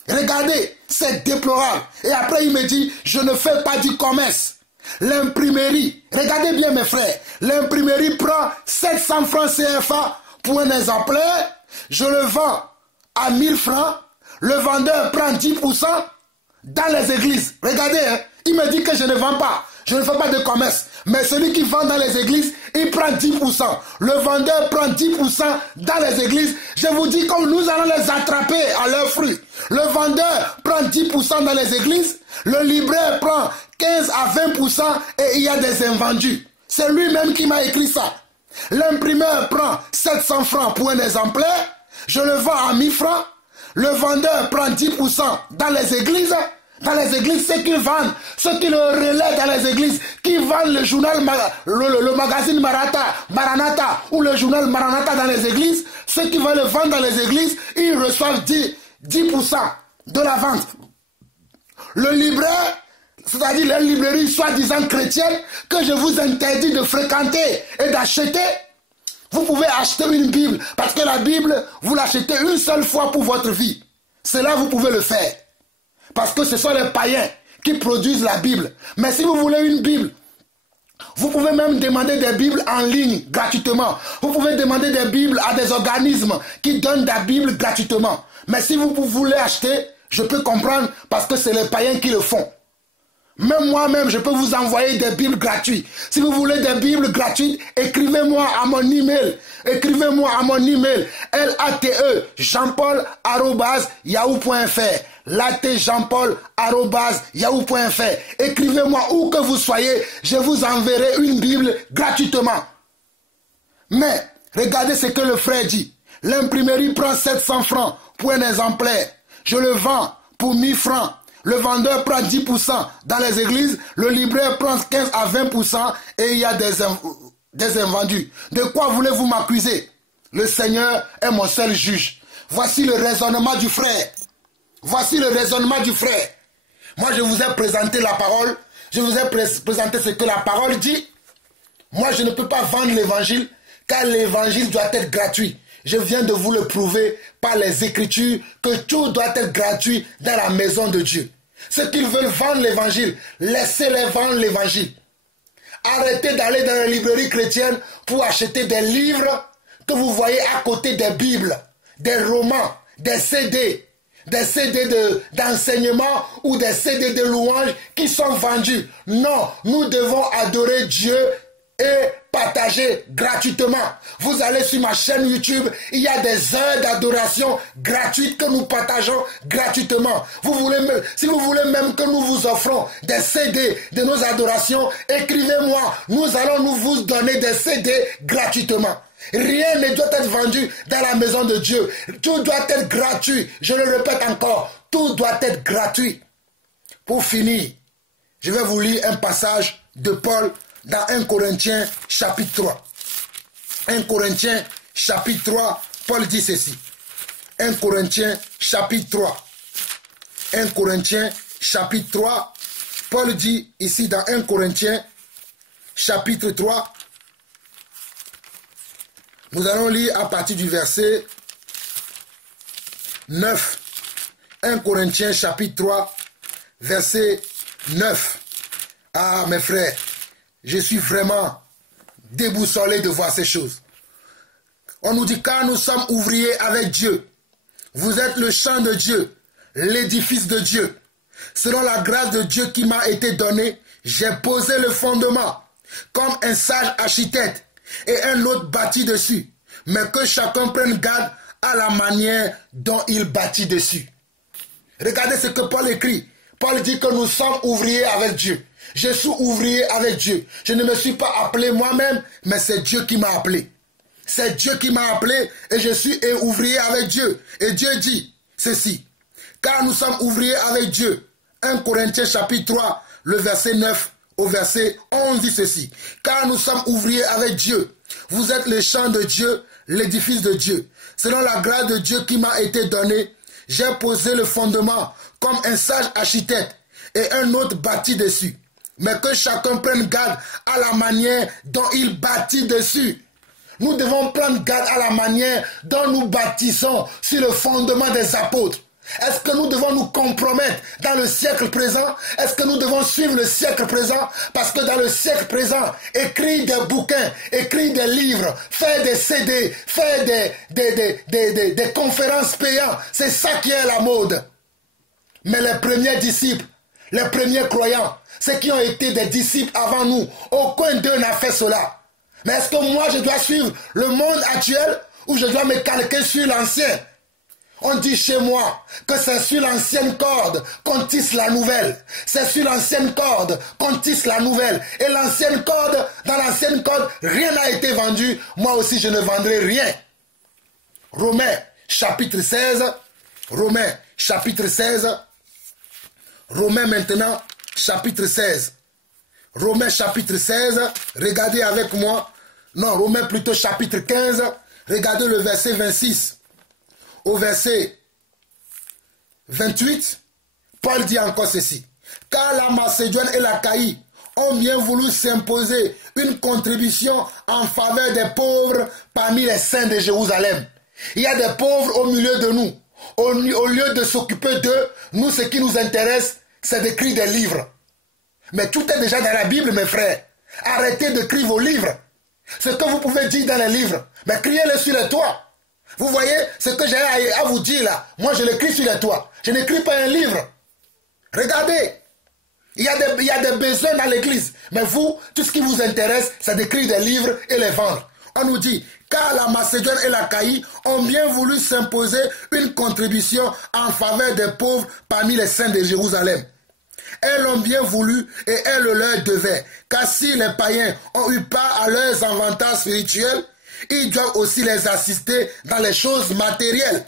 Regardez, c'est déplorable. Et après, il me dit, je ne fais pas du commerce. L'imprimerie, regardez bien mes frères, l'imprimerie prend 700 francs CFA pour un exemplaire. Je le vends à 1000 francs. Le vendeur prend 10% dans les églises. Regardez, hein, il me dit que je ne vends pas. Je ne fais pas de commerce. Mais celui qui vend dans les églises, il prend 10%. Le vendeur prend 10% dans les églises. Je vous dis comme nous allons les attraper à leurs fruits. Le vendeur prend 10% dans les églises. Le libraire prend 15 à 20% et il y a des invendus. C'est lui-même qui m'a écrit ça. L'imprimeur prend 700 francs pour un exemplaire. Je le vends à 1000 francs. Le vendeur prend 10% dans les églises. Dans les églises, ceux qui vendent, ceux qui le relaient dans les églises, qui vendent le journal, le magazine Maranatha ou le journal Maranatha dans les églises, ceux qui veulent le vendre dans les églises, ils reçoivent 10% de la vente. Le libraire, c'est-à-dire la librairie soi-disant chrétienne, que je vous interdis de fréquenter et d'acheter, vous pouvez acheter une Bible, parce que la Bible, vous l'achetez une seule fois pour votre vie. Cela, vous pouvez le faire. Parce que ce sont les païens qui produisent la Bible. Mais si vous voulez une Bible, vous pouvez même demander des Bibles en ligne gratuitement. Vous pouvez demander des Bibles à des organismes qui donnent la Bible gratuitement. Mais si vous voulez acheter, je peux comprendre parce que c'est les païens qui le font. Même moi-même, je peux vous envoyer des Bibles gratuites. Si vous voulez des Bibles gratuites, écrivez-moi à mon email. Écrivez-moi à mon email. late.jeanpaul@yahoo.fr. late.jeanpaul@yahoo.fr. Écrivez-moi où que vous soyez, je vous enverrai une Bible gratuitement. Mais, regardez ce que le frère dit. L'imprimerie prend 700 francs pour un exemplaire. Je le vends pour 1000 francs. Le vendeur prend 10% dans les églises, le libraire prend 15 à 20% et il y a des invendus. De quoi voulez-vous m'accuser? Le Seigneur est mon seul juge. Voici le raisonnement du frère. Voici le raisonnement du frère. Moi, je vous ai présenté la parole. Je vous ai présenté ce que la parole dit. Moi, je ne peux pas vendre l'évangile car l'évangile doit être gratuit. Je viens de vous le prouver par les Écritures que tout doit être gratuit dans la maison de Dieu. Ceux qui veulent vendre l'évangile, laissez-les vendre l'évangile. Arrêtez d'aller dans les librairies chrétiennes pour acheter des livres que vous voyez à côté des Bibles, des romans, des CD d'enseignement ou des CD de louanges qui sont vendus. Non, nous devons adorer Dieu et partager gratuitement. Vous allez sur ma chaîne YouTube, il y a des heures d'adoration gratuites que nous partageons gratuitement. Si vous voulez même que nous vous offrons des CD de nos adorations, écrivez-moi. Nous allons vous donner des CD gratuitement. Rien ne doit être vendu dans la maison de Dieu. Tout doit être gratuit. Je le répète encore, tout doit être gratuit. Pour finir, je vais vous lire un passage de Paul dans 1 Corinthiens chapitre 3. 1 Corinthiens chapitre 3, Paul dit ceci. 1 Corinthiens chapitre 3. 1 Corinthiens chapitre 3, Paul dit ici dans 1 Corinthiens chapitre 3, nous allons lire à partir du verset 9. 1 Corinthiens chapitre 3, verset 9. Ah mes frères, je suis vraiment déboussolé de voir ces choses. On nous dit car nous sommes ouvriers avec Dieu. Vous êtes le champ de Dieu, l'édifice de Dieu. Selon la grâce de Dieu qui m'a été donnée, j'ai posé le fondement comme un sage architecte et un autre bâtit dessus. Mais que chacun prenne garde à la manière dont il bâtit dessus. Regardez ce que Paul écrit. Paul dit que nous sommes ouvriers avec Dieu. Je suis ouvrier avec Dieu. Je ne me suis pas appelé moi-même, mais c'est Dieu qui m'a appelé. C'est Dieu qui m'a appelé et je suis ouvrier avec Dieu. Et Dieu dit ceci. Car nous sommes ouvriers avec Dieu. 1 Corinthiens chapitre 3, le verset 9 au verset 11 dit ceci. Car nous sommes ouvriers avec Dieu. Vous êtes le champ de Dieu, l'édifice de Dieu. Selon la grâce de Dieu qui m'a été donnée, j'ai posé le fondement comme un sage architecte et un autre bâtit dessus. Mais que chacun prenne garde à la manière dont il bâtit dessus. Nous devons prendre garde à la manière dont nous bâtissons sur le fondement des apôtres. Est-ce que nous devons nous compromettre dans le siècle présent? Est-ce que nous devons suivre le siècle présent? Parce que dans le siècle présent, écrire des bouquins, écrire des livres, faire des CD, faire des conférences payantes, c'est ça qui est la mode. Mais les premiers disciples, les premiers croyants, ceux qui ont été des disciples avant nous, aucun d'eux n'a fait cela. Mais est-ce que moi je dois suivre le monde actuel ou je dois me calquer sur l'ancien? On dit chez moi que c'est sur l'ancienne corde qu'on tisse la nouvelle. C'est sur l'ancienne corde qu'on tisse la nouvelle. Et l'ancienne corde, dans l'ancienne corde, rien n'a été vendu. Moi aussi, je ne vendrai rien. Romains, chapitre 16. Romains, chapitre 16. Romains maintenant, chapitre 16. Romains, chapitre 16. Regardez avec moi. Non, Romains plutôt, chapitre 15. Regardez le verset 26. Au verset 28, Paul dit encore ceci. Car la Macédoine et l'Achaïe ont bien voulu s'imposer une contribution en faveur des pauvres parmi les saints de Jérusalem. Il y a des pauvres au milieu de nous. Au lieu de s'occuper d'eux, nous, ce qui nous intéresse, c'est d'écrire des livres. Mais tout est déjà dans la Bible, mes frères. Arrêtez d'écrire vos livres. Ce que vous pouvez dire dans les livres, mais criez-le sur les toits. Vous voyez ce que j'ai à vous dire là. Moi, je l'écris sur les toits. Je n'écris pas un livre. Regardez. Il y a des besoins dans l'église. Mais vous, tout ce qui vous intéresse, c'est d'écrire des livres et les vendre. On nous dit, car la Macédoine et l'Achaïe ont bien voulu s'imposer une contribution en faveur des pauvres parmi les saints de Jérusalem. Elles l'ont bien voulu et elles le leur devaient. Car si les païens ont eu part à leurs avantages spirituels, ils doivent aussi les assister dans les choses matérielles.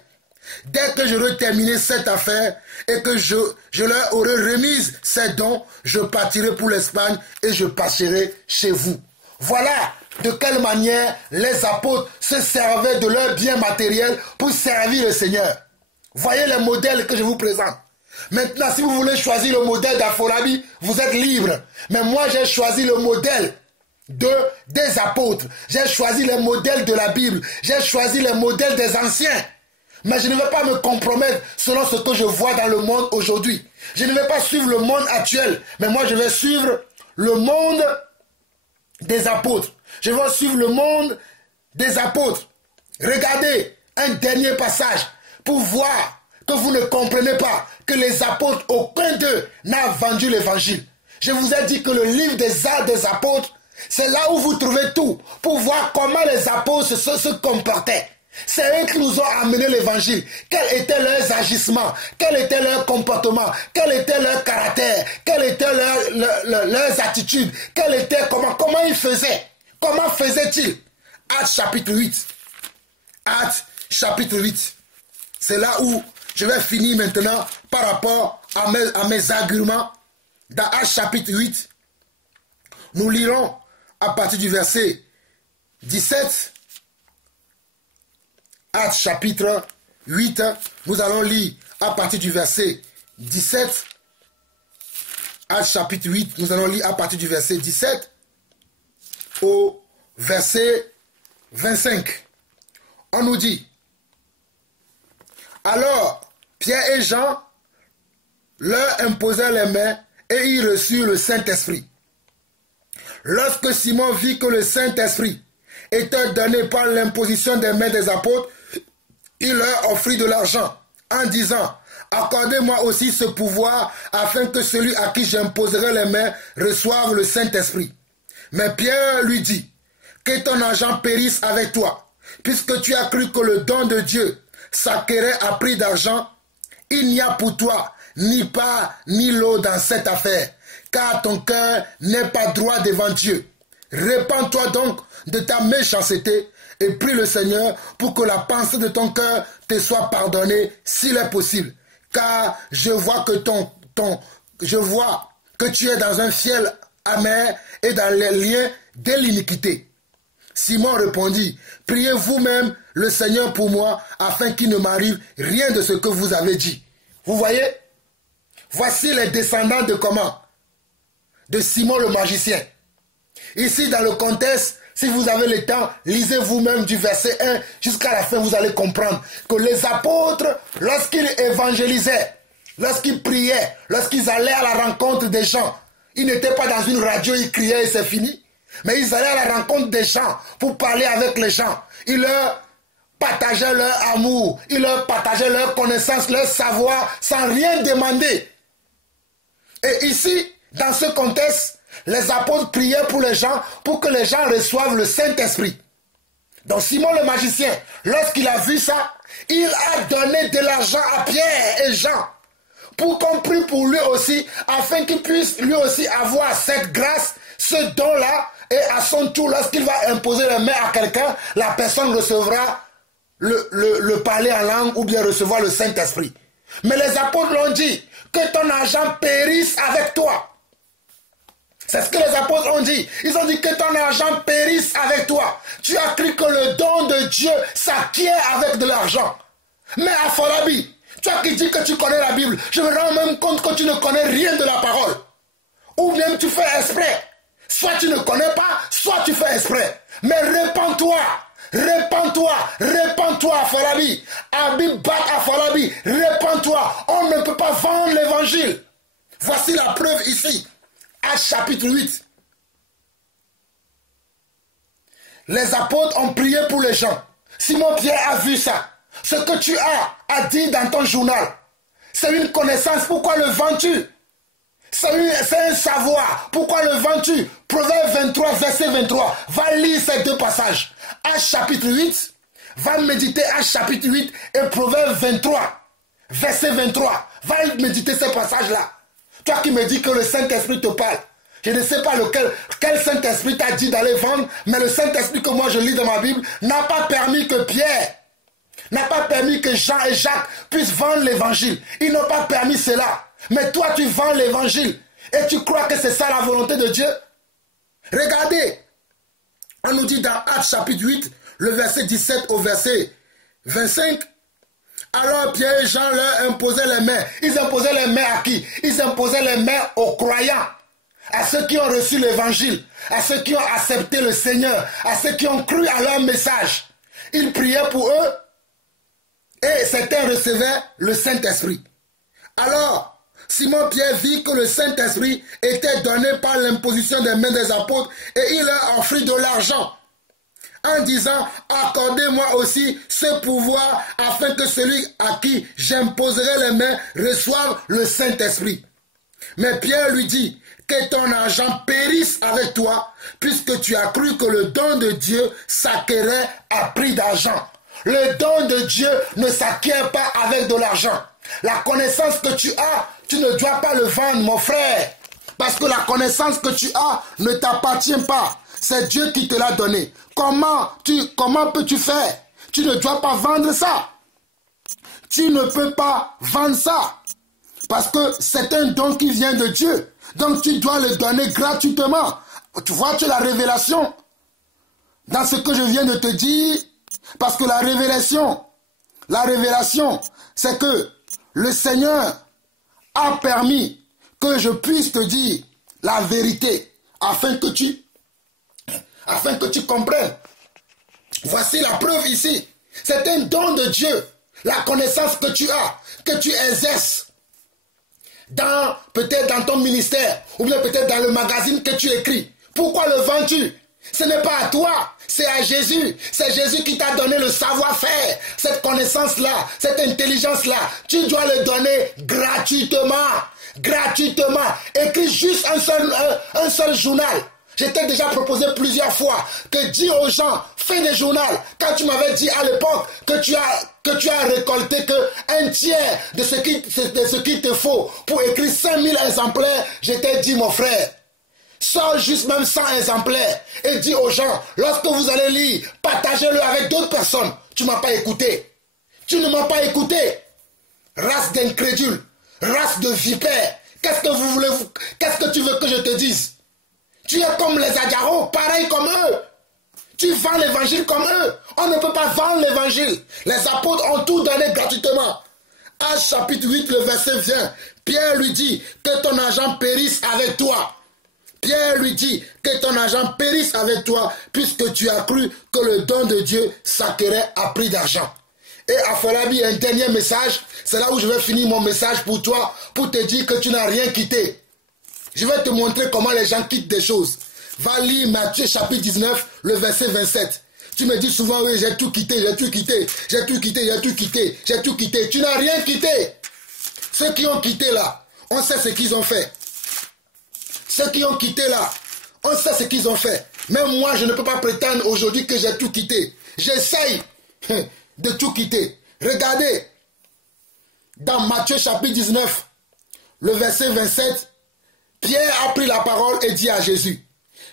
Dès que j'aurai terminé cette affaire et que je leur aurai remise ces dons, je partirai pour l'Espagne et je passerai chez vous. Voilà de quelle manière les apôtres se servaient de leurs biens matériels pour servir le Seigneur. Voyez les modèles que je vous présente. Maintenant, si vous voulez choisir le modèle d'Afolabi, vous êtes libre. Mais moi, j'ai choisi le modèle des apôtres. J'ai choisi les modèles de la Bible. J'ai choisi les modèles des anciens. Mais je ne vais pas me compromettre selon ce que je vois dans le monde aujourd'hui. Je ne vais pas suivre le monde actuel, mais moi je vais suivre le monde des apôtres. Je vais suivre le monde des apôtres. Regardez un dernier passage pour voir que vous ne comprenez pas que les apôtres, aucun d'eux n'a vendu l'évangile. Je vous ai dit que le livre des Actes des apôtres, c'est là où vous trouvez tout pour voir comment les apôtres se comportaient. C'est eux qui nous ont amené l'évangile. Quels étaient leurs agissements, quel était leur comportement, quel était leur caractère, quelles étaient leurs attitudes, comment ils faisaient, comment faisaient-ils. Actes chapitre 8. Actes chapitre 8. C'est là où je vais finir maintenant par rapport à mes arguments. Dans Actes chapitre 8, nous lirons à partir du verset 17. Actes chapitre 8, nous allons lire à partir du verset 17. Actes chapitre 8, nous allons lire à partir du verset 17 au verset 25. On nous dit, alors Pierre et Jean leur imposèrent les mains et ils reçurent le Saint-Esprit. Lorsque Simon vit que le Saint-Esprit était donné par l'imposition des mains des apôtres, il leur offrit de l'argent en disant, accordez-moi aussi ce pouvoir afin que celui à qui j'imposerai les mains reçoive le Saint-Esprit. Mais Pierre lui dit, que ton argent périsse avec toi, puisque tu as cru que le don de Dieu s'acquérait à prix d'argent. Il n'y a pour toi ni part ni lot dans cette affaire, car ton cœur n'est pas droit devant Dieu. Répands-toi donc de ta méchanceté et prie le Seigneur pour que la pensée de ton cœur te soit pardonnée s'il est possible. Car je vois que tu es dans un fiel amer et dans les liens de l'iniquité. Simon répondit, priez vous-même le Seigneur pour moi afin qu'il ne m'arrive rien de ce que vous avez dit. Vous voyez? Voici les descendants de comment? De Simon le magicien. Ici dans le contexte, si vous avez le temps, lisez vous-même du verset 1 jusqu'à la fin, vous allez comprendre que les apôtres, lorsqu'ils évangélisaient, lorsqu'ils priaient, lorsqu'ils allaient à la rencontre des gens, ils n'étaient pas dans une radio, ils criaient et c'est fini. Mais ils allaient à la rencontre des gens pour parler avec les gens. Ils leur partageaient leur amour, ils leur partageaient leur connaissance, leur savoir, sans rien demander. Et ici, dans ce contexte, les apôtres priaient pour les gens, pour que les gens reçoivent le Saint-Esprit. Donc Simon le magicien, lorsqu'il a vu ça, il a donné de l'argent à Pierre et Jean, pour qu'on prie pour lui aussi, afin qu'il puisse lui aussi avoir cette grâce, ce don-là, et à son tour, lorsqu'il va imposer les mains à quelqu'un, la personne recevra le parler en langue ou bien recevoir le Saint-Esprit. Mais les apôtres l'ont dit, que ton argent périsse avec toi. C'est ce que les apôtres ont dit. Ils ont dit que ton argent périsse avec toi. Tu as cru que le don de Dieu s'acquiert avec de l'argent. Mais Afolabi, toi qui dis que tu connais la Bible, je me rends même compte que tu ne connais rien de la parole. Ou bien tu fais exprès. Soit tu ne connais pas, soit tu fais exprès. Mais répands-toi. Répands-toi, répands-toi, Afolabi. Abib Bak Afolabi, répands-toi. On ne peut pas vendre l'évangile. Voici la preuve ici. Actes chapitre 8. Les apôtres ont prié pour les gens. Simon Pierre a vu ça. Ce que tu as à dire dans ton journal, c'est une connaissance. Pourquoi le vends-tu? C'est un savoir. Pourquoi le vends-tu? Proverbe 23, verset 23. Va lire ces deux passages. Actes chapitre 8. Va méditer Actes chapitre 8 et Proverbe 23, verset 23. Va méditer ces passages-là. Toi qui me dis que le Saint-Esprit te parle. Je ne sais pas quel Saint-Esprit t'a dit d'aller vendre, mais le Saint-Esprit que moi je lis dans ma Bible n'a pas permis que Pierre, n'a pas permis que Jean et Jacques puissent vendre l'évangile. Ils n'ont pas permis cela. Mais toi tu vends l'évangile et tu crois que c'est ça la volonté de Dieu? Regardez, on nous dit dans Actes chapitre 8, le verset 17 au verset 25. Alors Pierre et Jean leur imposaient les mains. Ils imposaient les mains à qui? Ils imposaient les mains aux croyants, à ceux qui ont reçu l'évangile, à ceux qui ont accepté le Seigneur, à ceux qui ont cru à leur message. Ils priaient pour eux et certains recevaient le Saint-Esprit. Alors, Simon-Pierre vit que le Saint-Esprit était donné par l'imposition des mains des apôtres et il leur offrit de l'argent en disant, accordez-moi aussi ce pouvoir afin que celui à qui j'imposerai les mains reçoive le Saint-Esprit. Mais Pierre lui dit, que ton argent périsse avec toi, puisque tu as cru que le don de Dieu s'acquérait à prix d'argent. Le don de Dieu ne s'acquiert pas avec de l'argent. La connaissance que tu as, tu ne dois pas le vendre, mon frère. Parce que la connaissance que tu as ne t'appartient pas. C'est Dieu qui te l'a donné. Comment peux-tu faire? Tu ne dois pas vendre ça. Tu ne peux pas vendre ça. Parce que c'est un don qui vient de Dieu. Donc tu dois le donner gratuitement. Tu vois, tu as la révélation dans ce que je viens de te dire. Parce que la révélation, c'est que le Seigneur a permis que je puisse te dire la vérité afin que tu comprennes. Voici la preuve ici. C'est un don de Dieu. La connaissance que tu as, que tu exerces peut-être dans ton ministère ou bien peut-être dans le magazine que tu écris. Pourquoi le vends-tu? Ce n'est pas à toi, c'est à Jésus. C'est Jésus qui t'a donné le savoir-faire, cette connaissance-là, cette intelligence-là. Tu dois le donner gratuitement. Gratuitement. Écris juste un seul journal. Je t'ai déjà proposé plusieurs fois que dis aux gens, fais des journaux. Quand tu m'avais dit à l'époque que tu as récolté que un tiers de ce qu'il te faut pour écrire 5000 exemplaires, je t'ai dit, mon frère, sors juste même 100 exemplaires et dis aux gens, lorsque vous allez lire, partagez-le avec d'autres personnes. Tu ne m'as pas écouté. Tu ne m'as pas écouté. Race d'incrédules, race de vipères. Qu'est-ce que tu veux que je te dise? Tu es comme les Adjaro, pareil comme eux. Tu vends l'évangile comme eux. On ne peut pas vendre l'évangile. Les apôtres ont tout donné gratuitement. Actes chapitre 8, le verset 20. Pierre lui dit que ton argent périsse avec toi. Pierre lui dit que ton argent périsse avec toi, puisque tu as cru que le don de Dieu s'acquérait à prix d'argent. Et Afolabi, un dernier message. C'est là où je vais finir mon message pour toi, pour te dire que tu n'as rien quitté. Je vais te montrer comment les gens quittent des choses. Va lire Matthieu chapitre 19, le verset 27. Tu me dis souvent, oui, j'ai tout quitté, j'ai tout quitté, j'ai tout quitté, j'ai tout quitté, j'ai tout quitté. Tu n'as rien quitté. Ceux qui ont quitté là, on sait ce qu'ils ont fait. Ceux qui ont quitté là, on sait ce qu'ils ont fait. Même moi, je ne peux pas prétendre aujourd'hui que j'ai tout quitté. J'essaye de tout quitter. Regardez, dans Matthieu chapitre 19, le verset 27, Pierre a pris la parole et dit à Jésus.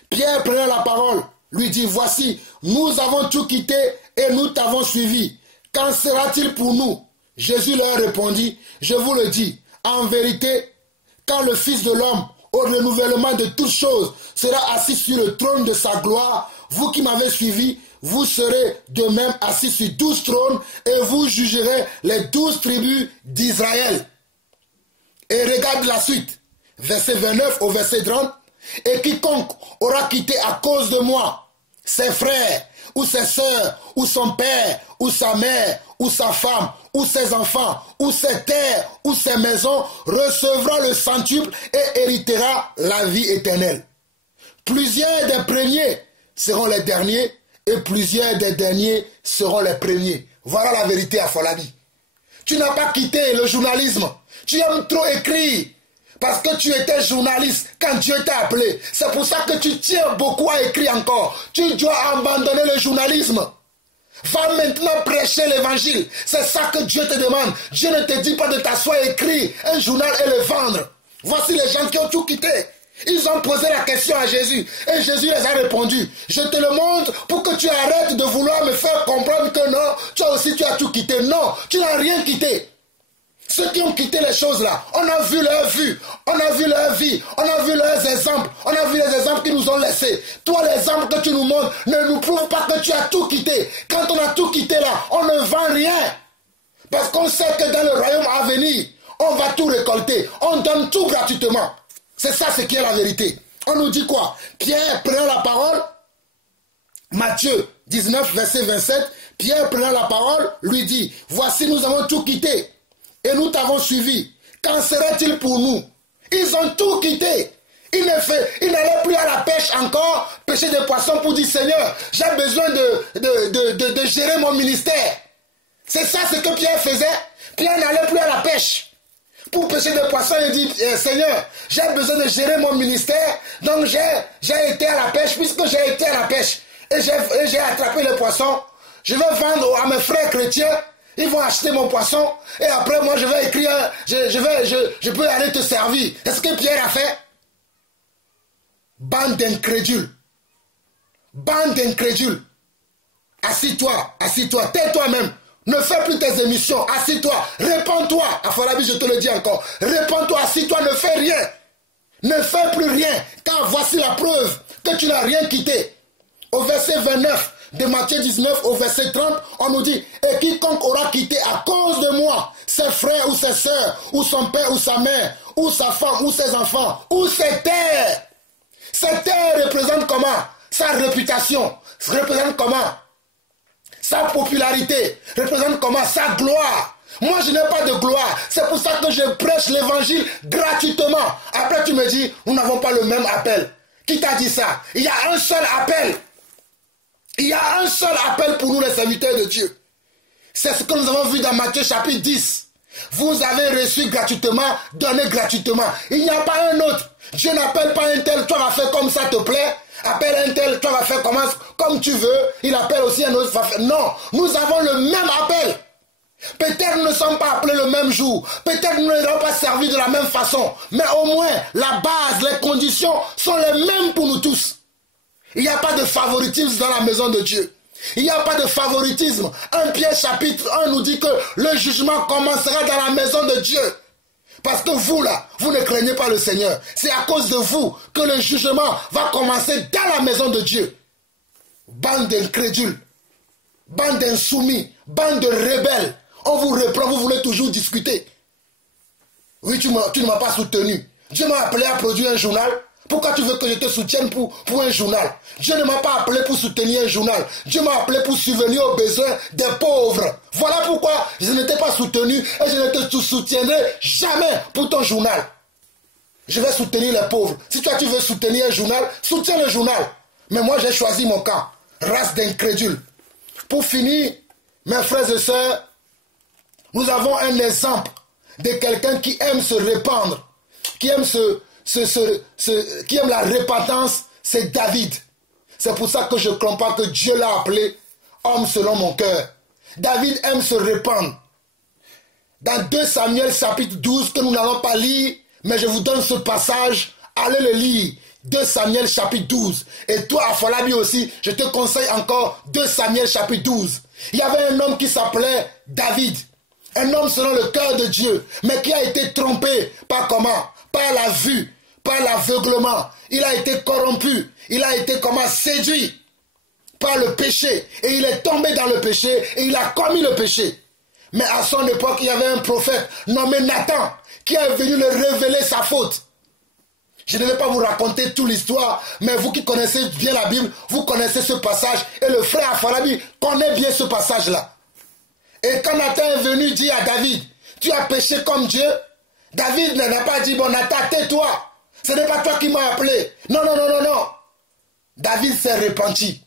Pierre prenant la parole, lui dit, voici, nous avons tout quitté et nous t'avons suivi. Qu'en sera-t-il pour nous? Jésus leur répondit, je vous le dis, en vérité, quand le Fils de l'homme, au renouvellement de toutes choses, sera assis sur le trône de sa gloire, vous qui m'avez suivi, vous serez de même assis sur 12 trônes et vous jugerez les 12 tribus d'Israël. Et regarde la suite. Verset 29 au verset 30, et quiconque aura quitté à cause de moi ses frères, ou ses sœurs, ou son père, ou sa mère, ou sa femme, ou ses enfants, ou ses terres, ou ses maisons, recevra le centuple et héritera la vie éternelle. Plusieurs des premiers seront les derniers, et plusieurs des derniers seront les premiers. Voilà la vérité à Afolabi. Tu n'as pas quitté le journalisme. Tu aimes trop écrire. Parce que tu étais journaliste quand Dieu t'a appelé. C'est pour ça que tu tiens beaucoup à écrire encore. Tu dois abandonner le journalisme. Va maintenant prêcher l'évangile. C'est ça que Dieu te demande. Dieu ne te dit pas de t'asseoir et écrire un journal et le vendre. Voici les gens qui ont tout quitté. Ils ont posé la question à Jésus et Jésus les a répondu. Je te le montre pour que tu arrêtes de vouloir me faire comprendre que non, toi aussi tu as tout quitté. Non, tu n'as rien quitté. Ceux qui ont quitté les choses là, on a vu leur vue, on a vu leur vie, on a vu leurs exemples, on a vu les exemples qu'ils nous ont laissés. Toi, l'exemple que tu nous montres ne nous prouve pas que tu as tout quitté. Quand on a tout quitté là, on ne vend rien. Parce qu'on sait que dans le royaume à venir, on va tout récolter. On donne tout gratuitement. C'est ça ce qui est la vérité. On nous dit quoi? Pierre prenant la parole, Matthieu 19, verset 27, Pierre prenant la parole lui dit, voici nous avons tout quitté. Et nous t'avons suivi. Qu'en serait-il pour nous? Ils ont tout quitté. Ils n'allaient plus à la pêche encore, pêcher des poissons pour dire Seigneur, j'ai besoin de gérer mon ministère. C'est ça ce que Pierre faisait. Pierre n'allait plus à la pêche pour pêcher des poissons et dit Seigneur, j'ai besoin de gérer mon ministère. Donc j'ai été à la pêche. Puisque j'ai été à la pêche et j'ai attrapé les poissons, je vais vendre à mes frères chrétiens. Ils vont acheter mon poisson et après moi je vais écrire, je peux aller te servir. Est-ce que Pierre a fait? Bande d'incrédules. Bande d'incrédules. Assis-toi, tais-toi même. Ne fais plus tes émissions, assis-toi, répands-toi. Afolabi, je te le dis encore. Répands-toi, assis-toi, ne fais rien. Ne fais plus rien, car voici la preuve que tu n'as rien quitté. Au verset 29. De Matthieu 19 au verset 30, on nous dit, et quiconque aura quitté à cause de moi, ses frères ou ses sœurs, ou son père ou sa mère, ou sa femme ou ses enfants, ou ses terres. Ces terres représentent comment? Sa réputation, représente comment? Sa popularité, représente comment? Sa gloire. Moi je n'ai pas de gloire, c'est pour ça que je prêche l'évangile gratuitement. Après tu me dis, nous n'avons pas le même appel. Qui t'a dit ça? Il y a un seul appel. Il y a un seul appel pour nous les serviteurs de Dieu. C'est ce que nous avons vu dans Matthieu chapitre 10. Vous avez reçu gratuitement, donné gratuitement. Il n'y a pas un autre. Dieu n'appelle pas un tel, toi va faire comme ça te plaît. Appelle un tel, toi va faire comme tu veux. Il appelle aussi un autre. Non, nous avons le même appel. Peut-être nous ne sommes pas appelés le même jour. Peut-être nous n'avons pas servi de la même façon. Mais au moins, la base, les conditions sont les mêmes pour nous tous. Il n'y a pas de favoritisme dans la maison de Dieu. Il n'y a pas de favoritisme. 1 Pierre chapitre 1 nous dit que le jugement commencera dans la maison de Dieu. Parce que vous là, vous ne craignez pas le Seigneur. C'est à cause de vous que le jugement va commencer dans la maison de Dieu. Bande d'incrédules, bande d'insoumis, bande de rebelles. On vous reprend, vous voulez toujours discuter. Oui, tu ne m'as pas soutenu. Dieu m'a appelé à produire un journal. Pourquoi tu veux que je te soutienne pour un journal? Dieu ne m'a pas appelé pour soutenir un journal. Dieu m'a appelé pour subvenir aux besoins des pauvres. Voilà pourquoi je ne t'ai pas soutenu et je ne te soutiendrai jamais pour ton journal. Je vais soutenir les pauvres. Si toi tu veux soutenir un journal, soutiens le journal. Mais moi j'ai choisi mon camp. Race d'incrédules. Pour finir, mes frères et sœurs, nous avons un exemple de quelqu'un qui aime se répandre, qui aime qui aime la repentance, c'est David. C'est pour ça que je ne crois pas que Dieu l'a appelé homme selon mon cœur. David aime se répandre. Dans 2 Samuel chapitre 12, que nous n'allons pas lire, mais je vous donne ce passage, allez le lire. 2 Samuel chapitre 12. Et toi, Afolabi aussi, je te conseille encore 2 Samuel chapitre 12. Il y avait un homme qui s'appelait David. Un homme selon le cœur de Dieu, mais qui a été trompé par comment? Par la vue, par l'aveuglement. Il a été corrompu. Il a été comment? Séduit par le péché. Et il est tombé dans le péché et il a commis le péché. Mais à son époque, il y avait un prophète nommé Nathan qui est venu lui révéler sa faute. Je ne vais pas vous raconter toute l'histoire, mais vous qui connaissez bien la Bible, vous connaissez ce passage. Et le frère Afolabi connaît bien ce passage-là. Et quand Nathan est venu dire à David, tu as péché comme Dieu, David n'a pas dit, bon Nathan, tais-toi. Ce n'est pas toi qui m'as appelé. Non, non, non, non, non. David s'est repenti.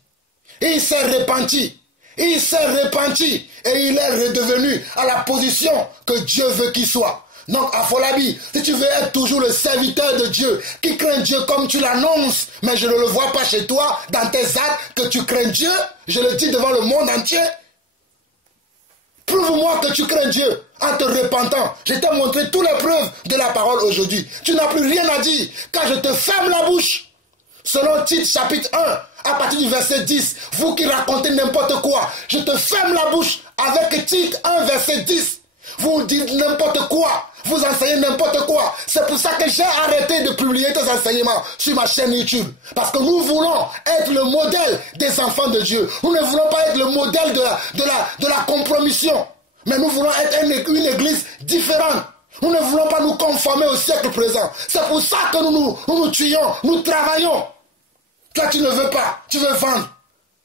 Il s'est repenti. Il s'est repenti. Et il est redevenu à la position que Dieu veut qu'il soit. Donc, Afolabi, si tu veux être toujours le serviteur de Dieu, qui craint Dieu comme tu l'annonces, mais je ne le vois pas chez toi, dans tes actes, que tu crains Dieu, je le dis devant le monde entier. Prouve-moi que tu crains Dieu en te repentant. Je t'ai montré toutes les preuves de la parole aujourd'hui. Tu n'as plus rien à dire, car je te ferme la bouche. Selon Tite chapitre 1, à partir du verset 10, vous qui racontez n'importe quoi, je te ferme la bouche avec Tite 1, verset 10. Vous dites n'importe quoi, vous enseignez n'importe quoi. C'est pour ça que j'ai arrêté de publier tes enseignements sur ma chaîne YouTube. Parce que nous voulons être le modèle des enfants de Dieu. Nous ne voulons pas être le modèle de la compromission. Mais nous voulons être une église différente. Nous ne voulons pas nous conformer au siècle présent. C'est pour ça que nous tuons, nous travaillons. Toi, tu ne veux pas, tu veux vendre.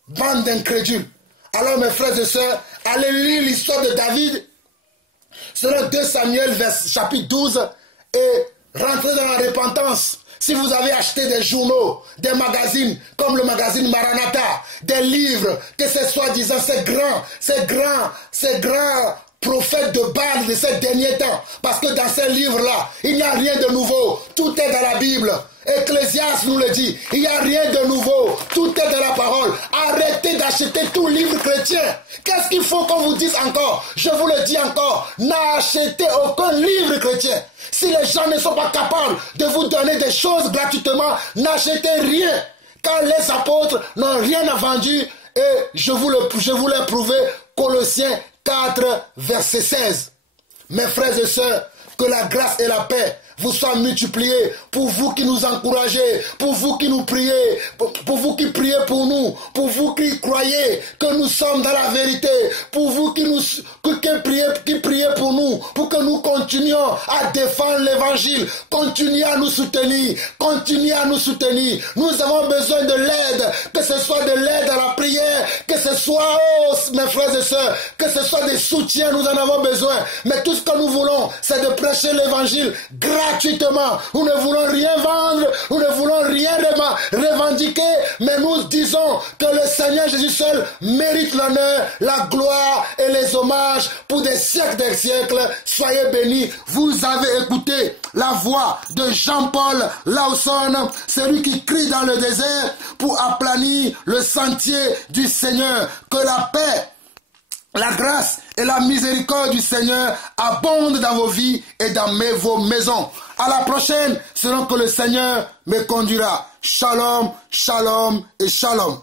Bande d'incrédules. Alors, mes frères et sœurs, allez lire l'histoire de David. Selon 2 Samuel, chapitre 12, et rentrez dans la repentance. Si vous avez acheté des journaux, des magazines, comme le magazine Maranatha, des livres, que ce soit disant ces grands prophètes de Baal de ces derniers temps, parce que dans ces livres-là, il n'y a rien de nouveau, tout est dans la Bible. Ecclésiaste nous le dit, il n'y a rien de nouveau, tout est dans la parole. Arrêtez d'acheter tout livre chrétien. Qu'est-ce qu'il faut qu'on vous dise encore? Je vous le dis encore, n'achetez aucun livre chrétien. Si les gens ne sont pas capables de vous donner des choses gratuitement, n'achetez rien. Car les apôtres n'ont rien vendu, et je vous l'ai prouvé, Colossiens 4, verset 16. Mes frères et sœurs, que la grâce et la paix vous soient multipliées pour vous qui nous encouragez, pour vous qui nous priez, pour vous qui priez pour nous, pour vous qui croyez que nous sommes dans la vérité, pour vous qui priez pour nous, pour que nous continuions à défendre l'évangile, continuez à nous soutenir, continuez à nous soutenir. Nous avons besoin de l'aide, que ce soit de l'aide à la prière, que ce soit, mes frères et sœurs, que ce soit des soutiens, nous en avons besoin. Mais tout ce que nous voulons, c'est de prêcher l'évangile gratuitement. Nous ne voulons rien vendre, nous ne voulons rien revendiquer, mais nous disons que le Seigneur Jésus seul mérite l'honneur, la gloire et les hommages pour des siècles des siècles. Soyez bénis. Vous avez écouté la voix de Jean-Paul Lawson, celui qui crie dans le désert pour aplanir le sentier du Seigneur. Que la paix, la grâce et la miséricorde du Seigneur abondent dans vos vies et dans vos maisons. À la prochaine, selon que le Seigneur me conduira. Shalom, shalom et shalom.